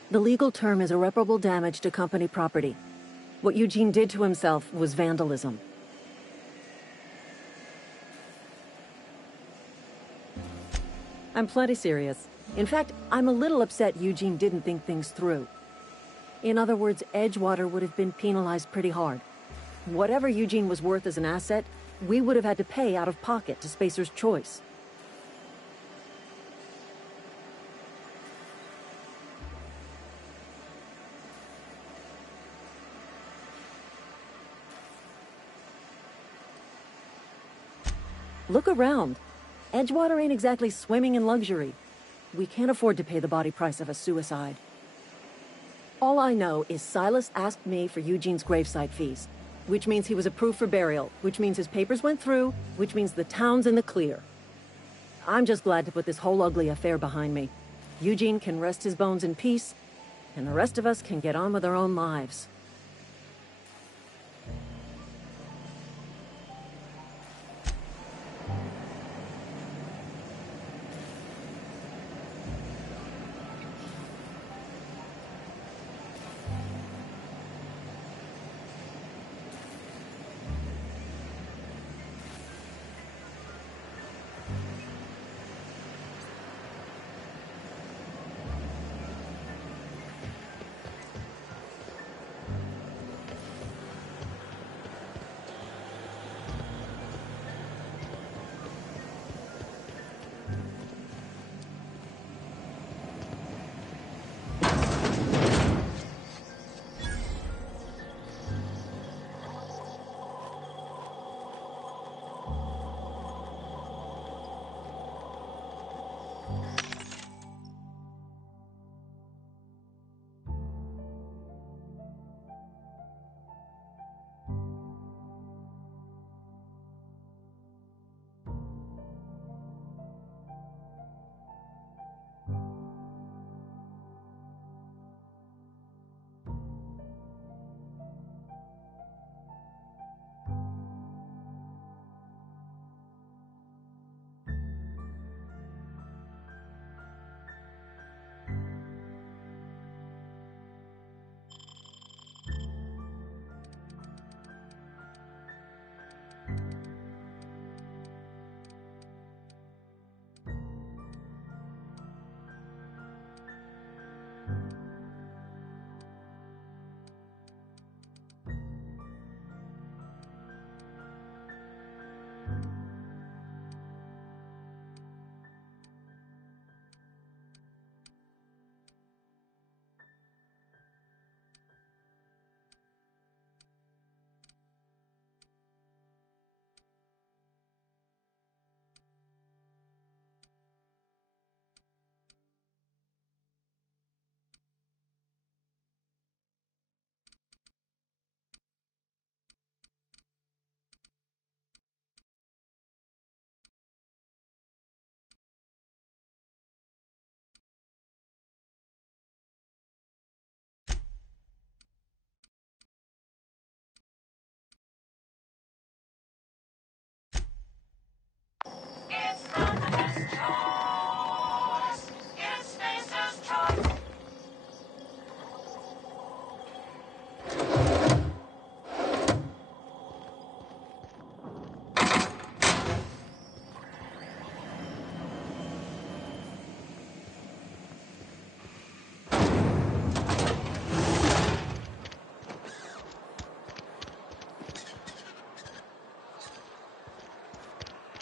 The legal term is irreparable damage to company property. What Eugene did to himself was vandalism. I'm plenty serious. In fact, I'm a little upset Eugene didn't think things through. In other words, Edgewater would have been penalized pretty hard. Whatever Eugene was worth as an asset, we would have had to pay out of pocket to Spacer's Choice. Look around. Edgewater ain't exactly swimming in luxury. We can't afford to pay the body price of a suicide. All I know is Silas asked me for Eugene's gravesite fees, which means he was approved for burial, which means his papers went through, which means the town's in the clear. I'm just glad to put this whole ugly affair behind me. Eugene can rest his bones in peace, and the rest of us can get on with our own lives.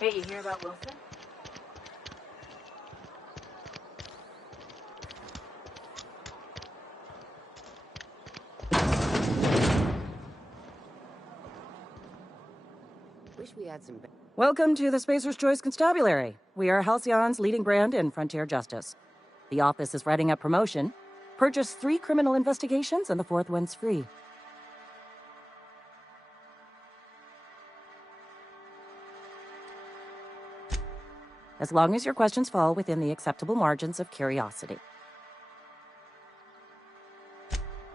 Hey, you hear about Wilson? Wish we had some. Welcome to the Spacer's Choice Constabulary. We are Halcyon's leading brand in frontier justice. The office is writing up promotion. Purchase 3 criminal investigations and the 4th one's free. As long as your questions fall within the acceptable margins of curiosity.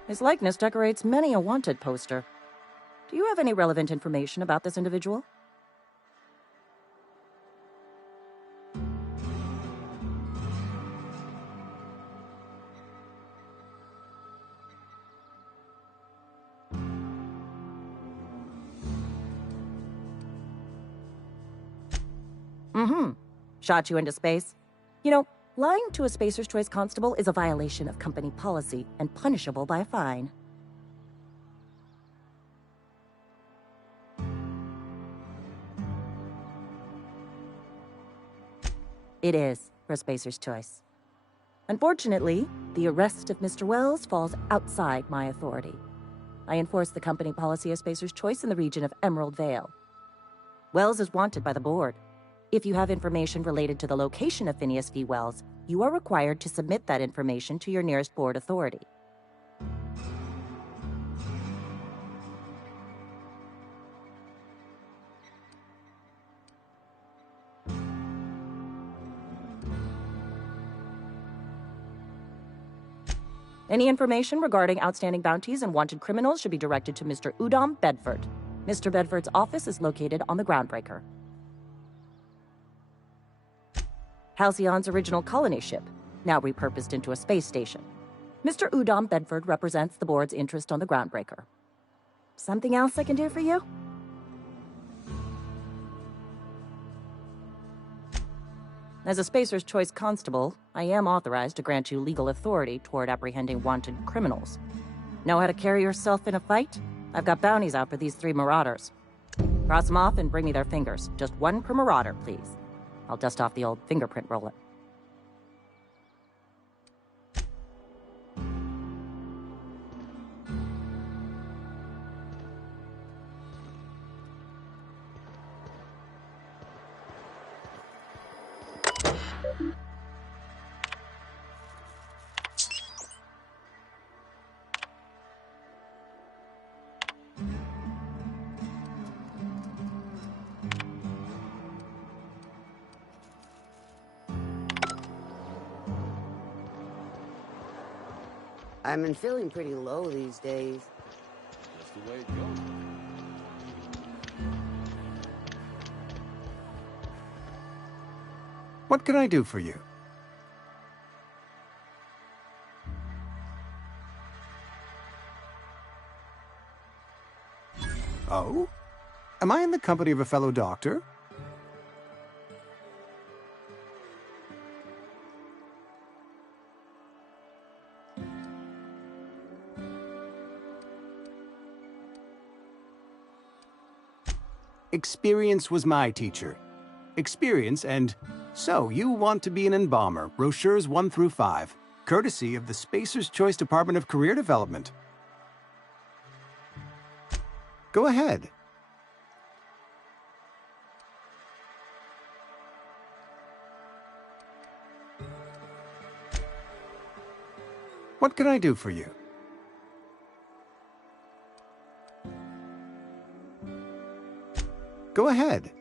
His likeness decorates many a wanted poster. Do you have any relevant information about this individual? Shot you into space? You know, lying to a Spacer's Choice constable is a violation of company policy and punishable by a fine. It is for Spacer's Choice. Unfortunately, the arrest of Mr. Wells falls outside my authority. I enforce the company policy of Spacer's Choice in the region of Emerald Vale. Wells is wanted by the board. If you have information related to the location of Phineas V. Wells, you are required to submit that information to your nearest board authority. Any information regarding outstanding bounties and wanted criminals should be directed to Mr. Udom Bedford. Mr. Bedford's office is located on the Groundbreaker. Halcyon's original colony ship, now repurposed into a space station. Mr. Udom Bedford represents the board's interest on the Groundbreaker. Something else I can do for you? As a Spacer's Choice constable, I am authorized to grant you legal authority toward apprehending wanted criminals. Know how to carry yourself in a fight? I've got bounties out for these 3 marauders. Cross them off and bring me their fingers. Just 1 per marauder, please. I'll dust off the old fingerprint roller. I've been feeling pretty low these days. That's the way it goes. What can I do for you? Oh? Am I in the company of a fellow doctor? Experience was my teacher. Experience and... So, you want to be an embalmer, brochures 1 through 5, courtesy of the Spacer's Choice Department of Career Development. Go ahead. What can I do for you? Go ahead.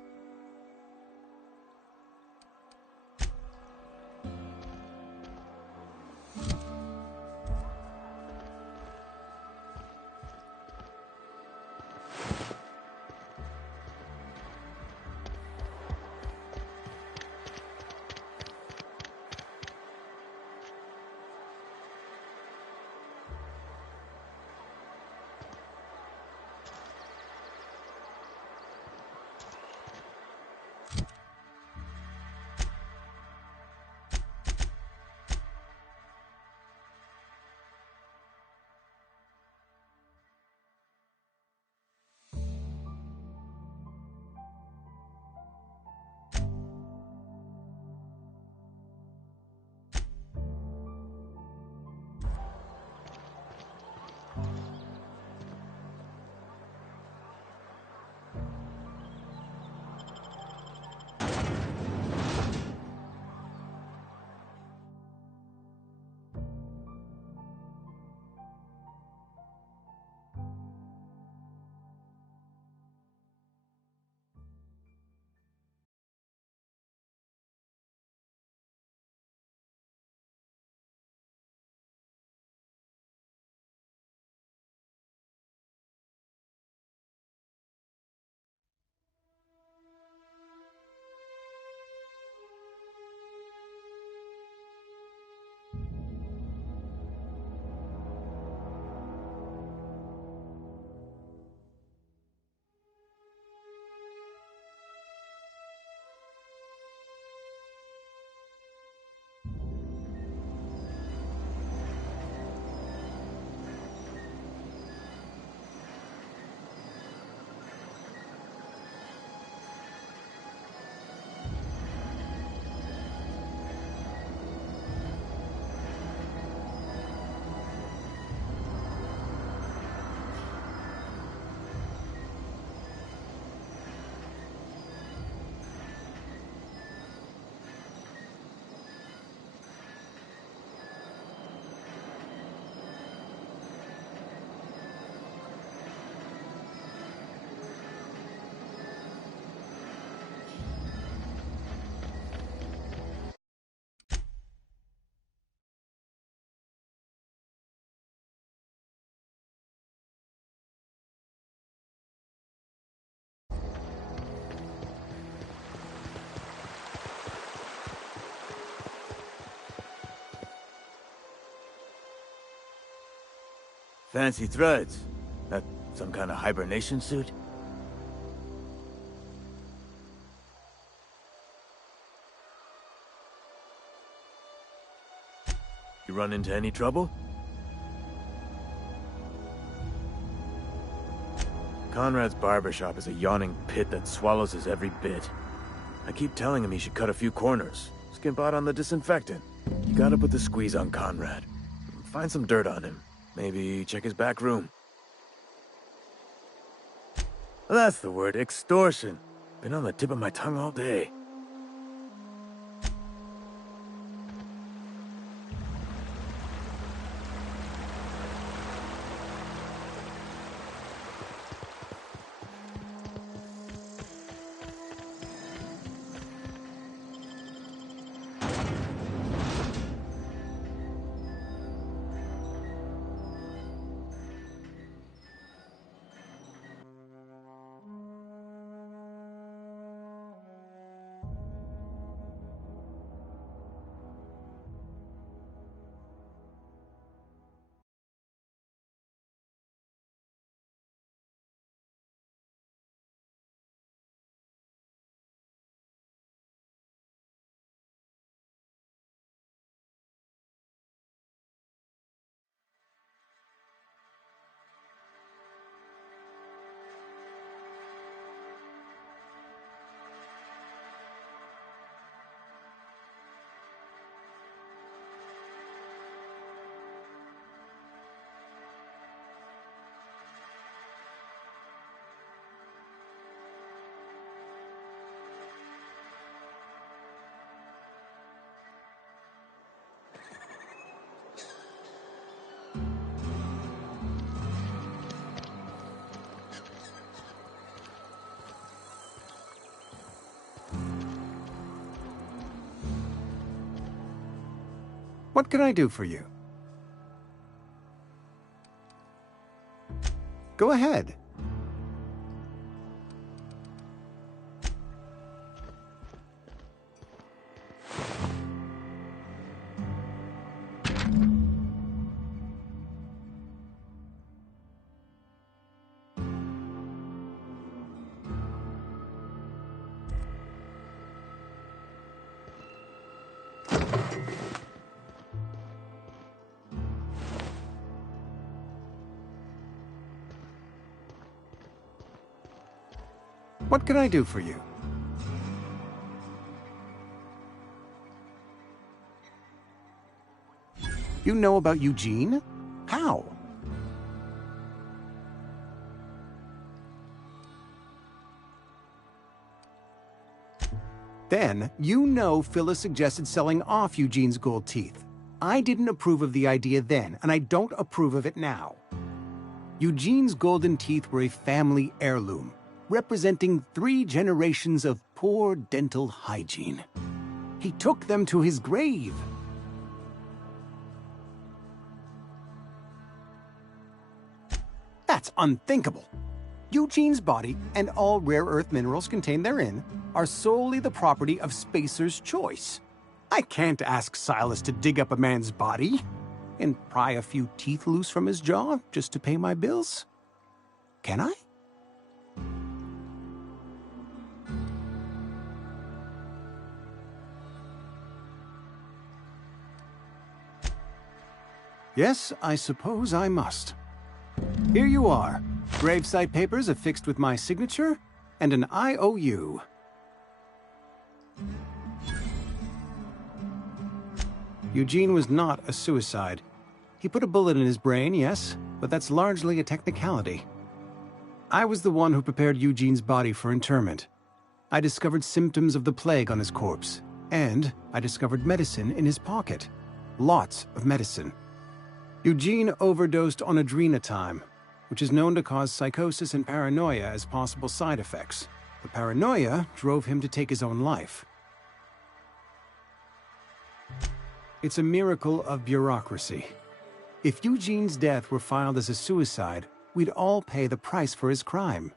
Fancy threads. That some kind of hibernation suit? You run into any trouble? Conrad's barbershop is a yawning pit that swallows his every bit. I keep telling him he should cut a few corners, skimp out on the disinfectant. You gotta put the squeeze on Conrad. Find some dirt on him. Maybe check his back room. That's the word, extortion. Been on the tip of my tongue all day. What can I do for you? Go ahead. What can I do for you? You know about Eugene? How? Then, you know Phyllis suggested selling off Eugene's gold teeth. I didn't approve of the idea then, and I don't approve of it now. Eugene's golden teeth were a family heirloom, representing 3 generations of poor dental hygiene. He took them to his grave. That's unthinkable. Eugene's body and all rare earth minerals contained therein are solely the property of Spacer's Choice. I can't ask Silas to dig up a man's body and pry a few teeth loose from his jaw just to pay my bills. Can I? Yes, I suppose I must. Here you are. Gravesite papers affixed with my signature and an IOU. Eugene was not a suicide. He put a bullet in his brain, yes, but that's largely a technicality. I was the one who prepared Eugene's body for interment. I discovered symptoms of the plague on his corpse, and I discovered medicine in his pocket. Lots of medicine. Eugene overdosed on adrenatime, which is known to cause psychosis and paranoia as possible side effects. The paranoia drove him to take his own life. It's a miracle of bureaucracy. If Eugene's death were filed as a suicide, we'd all pay the price for his crime.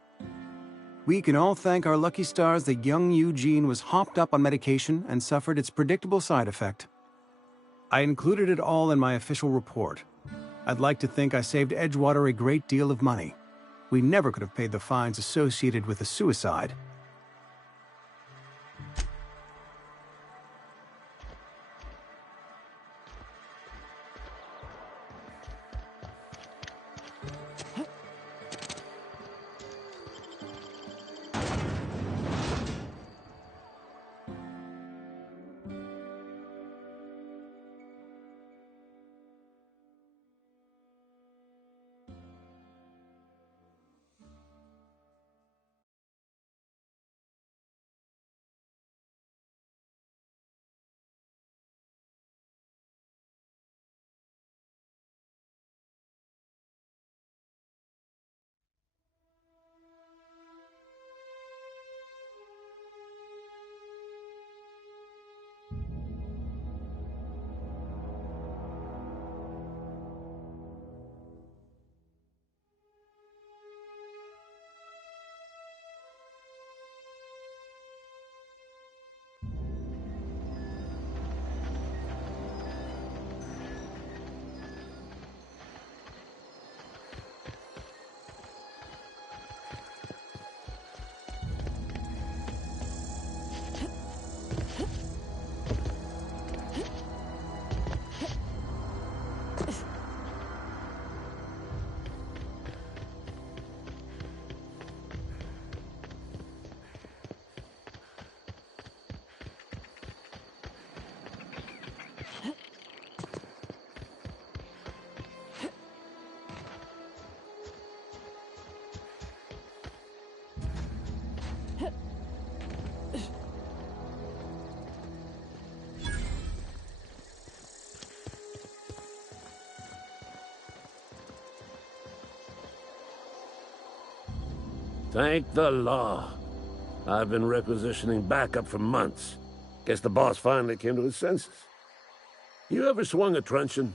We can all thank our lucky stars that young Eugene was hopped up on medication and suffered its predictable side effect. I included it all in my official report. I'd like to think I saved Edgewater a great deal of money. We never could have paid the fines associated with a suicide. Thank the law. I've been requisitioning backup for months. Guess the boss finally came to his senses. You ever swung a truncheon?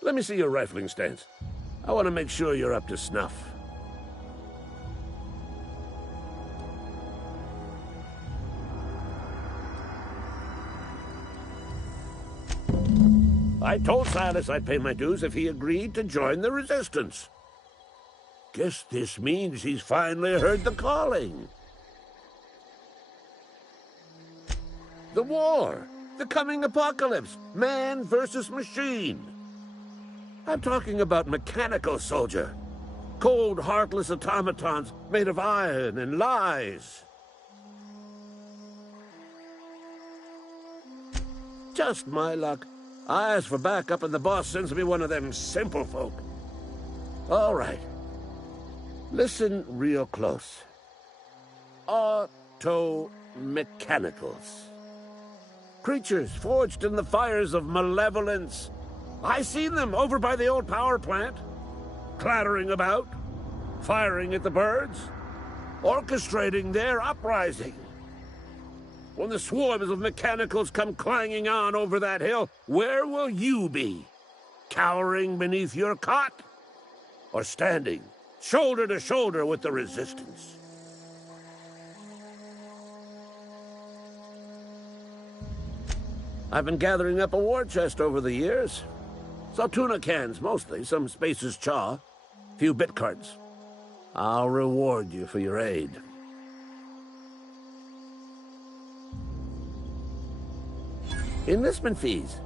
Let me see your rifling stance. I want to make sure you're up to snuff. I told Silas I'd pay my dues if he agreed to join the Resistance. Guess this means he's finally heard the calling. The war, the coming apocalypse, man versus machine. I'm talking about mechanical soldier, cold, heartless automatons made of iron and lies. Just my luck. I ask for backup and the boss sends me one of them simple folk. All right. Listen real close. Auto-mechanicals. Creatures forged in the fires of malevolence. I seen them over by the old power plant. Clattering about, firing at the birds, orchestrating their uprising. When the swarms of mechanicals come clanging on over that hill, where will you be? Cowering beneath your cot? Or standing shoulder to shoulder with the Resistance? I've been gathering up a war chest over the years. Saw tuna cans, mostly, some Spacer's chaw, few bit cards. I'll reward you for your aid. Enlistment fees.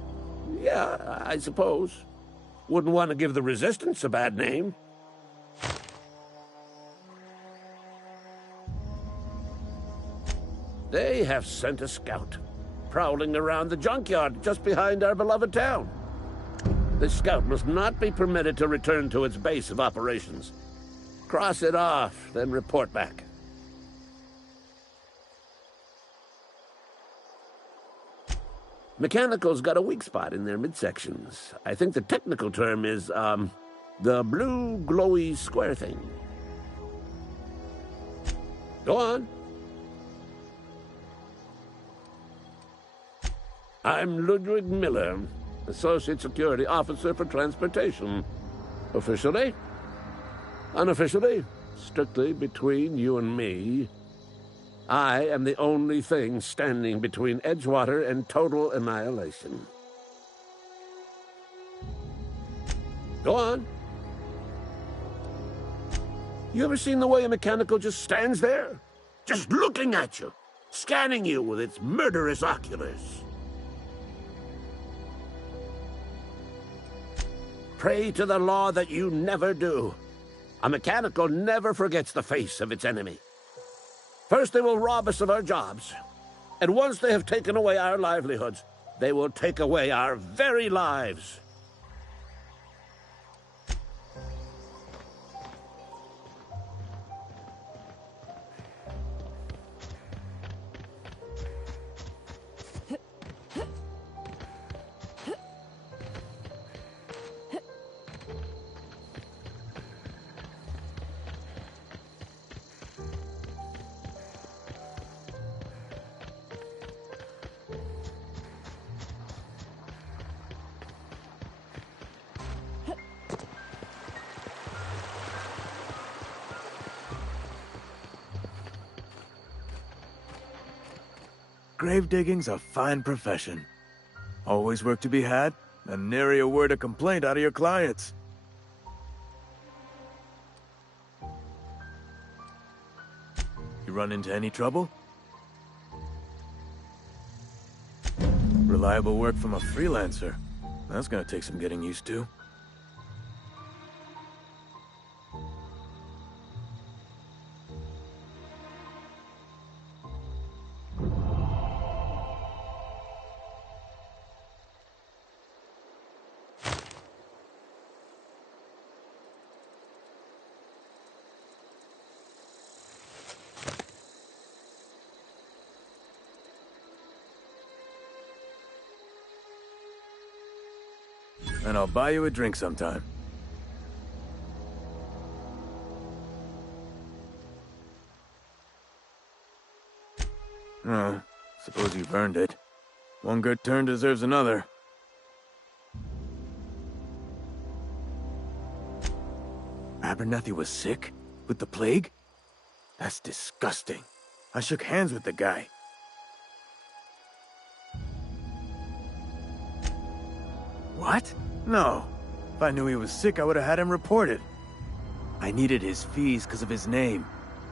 Yeah, I suppose. Wouldn't want to give the Resistance a bad name. They have sent a scout, prowling around the junkyard just behind our beloved town. This scout must not be permitted to return to its base of operations. Cross it off, then report back. Mechanicals got a weak spot in their midsections. I think the technical term is, the blue glowy square thing. Go on. I'm Ludwig Miller, Associate Security Officer for Transportation. Officially? Unofficially? Strictly between you and me. I am the only thing standing between Edgewater and total annihilation. Go on. You ever seen the way a mechanical just stands there? Just looking at you, scanning you with its murderous oculars. Pray to the law that you never do. A mechanical never forgets the face of its enemy. First they will rob us of our jobs, and once they have taken away our livelihoods, they will take away our very lives. Grave digging's a fine profession. Always work to be had, and nary a word of complaint out of your clients. You run into any trouble? Reliable work from a freelancer. That's gonna take some getting used to. And I'll buy you a drink sometime. Oh, suppose you've earned it. One good turn deserves another. Abernathy was sick? With the plague? That's disgusting. I shook hands with the guy. What? No. If I knew he was sick, I would have had him reported. I needed his fees because of his name.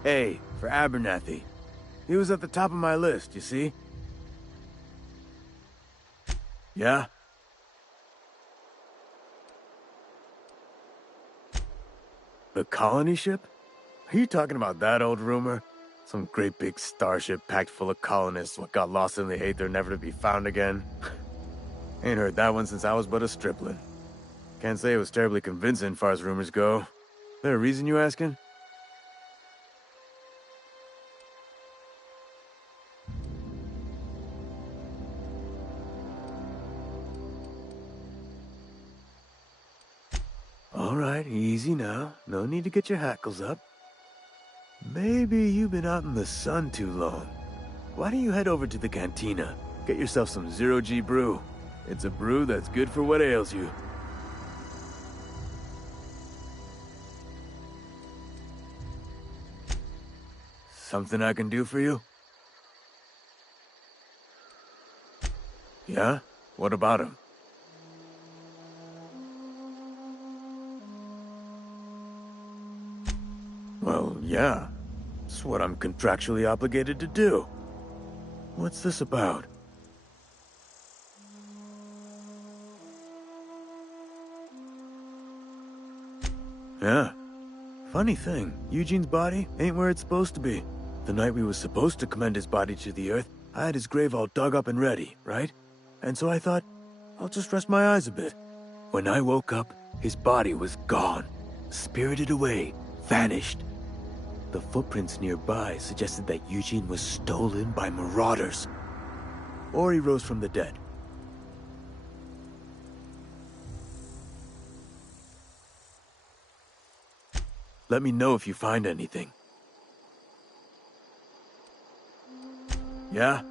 A for Abernathy. He was at the top of my list, you see? Yeah? The colony ship? Are you talking about that old rumor? Some great big starship packed full of colonists what got lost in the aether never to be found again? Ain't heard that one since I was but a stripling. Can't say it was terribly convincing far as rumors go. There a reason you asking? Alright, easy now. No need to get your hackles up. Maybe you've been out in the sun too long. Why don't you head over to the cantina? Get yourself some zero-G brew. It's a brew that's good for what ails you. Something I can do for you? Yeah? What about him? Well, yeah. It's what I'm contractually obligated to do. What's this about? Yeah. Funny thing, Eugene's body ain't where it's supposed to be. The night we was supposed to commend his body to the earth, I had his grave all dug up and ready, right? And so I thought, I'll just rest my eyes a bit. When I woke up, his body was gone. Spirited away, vanished. The footprints nearby suggested that Eugene was stolen by marauders. Or he rose from the dead. Let me know if you find anything. Yeah?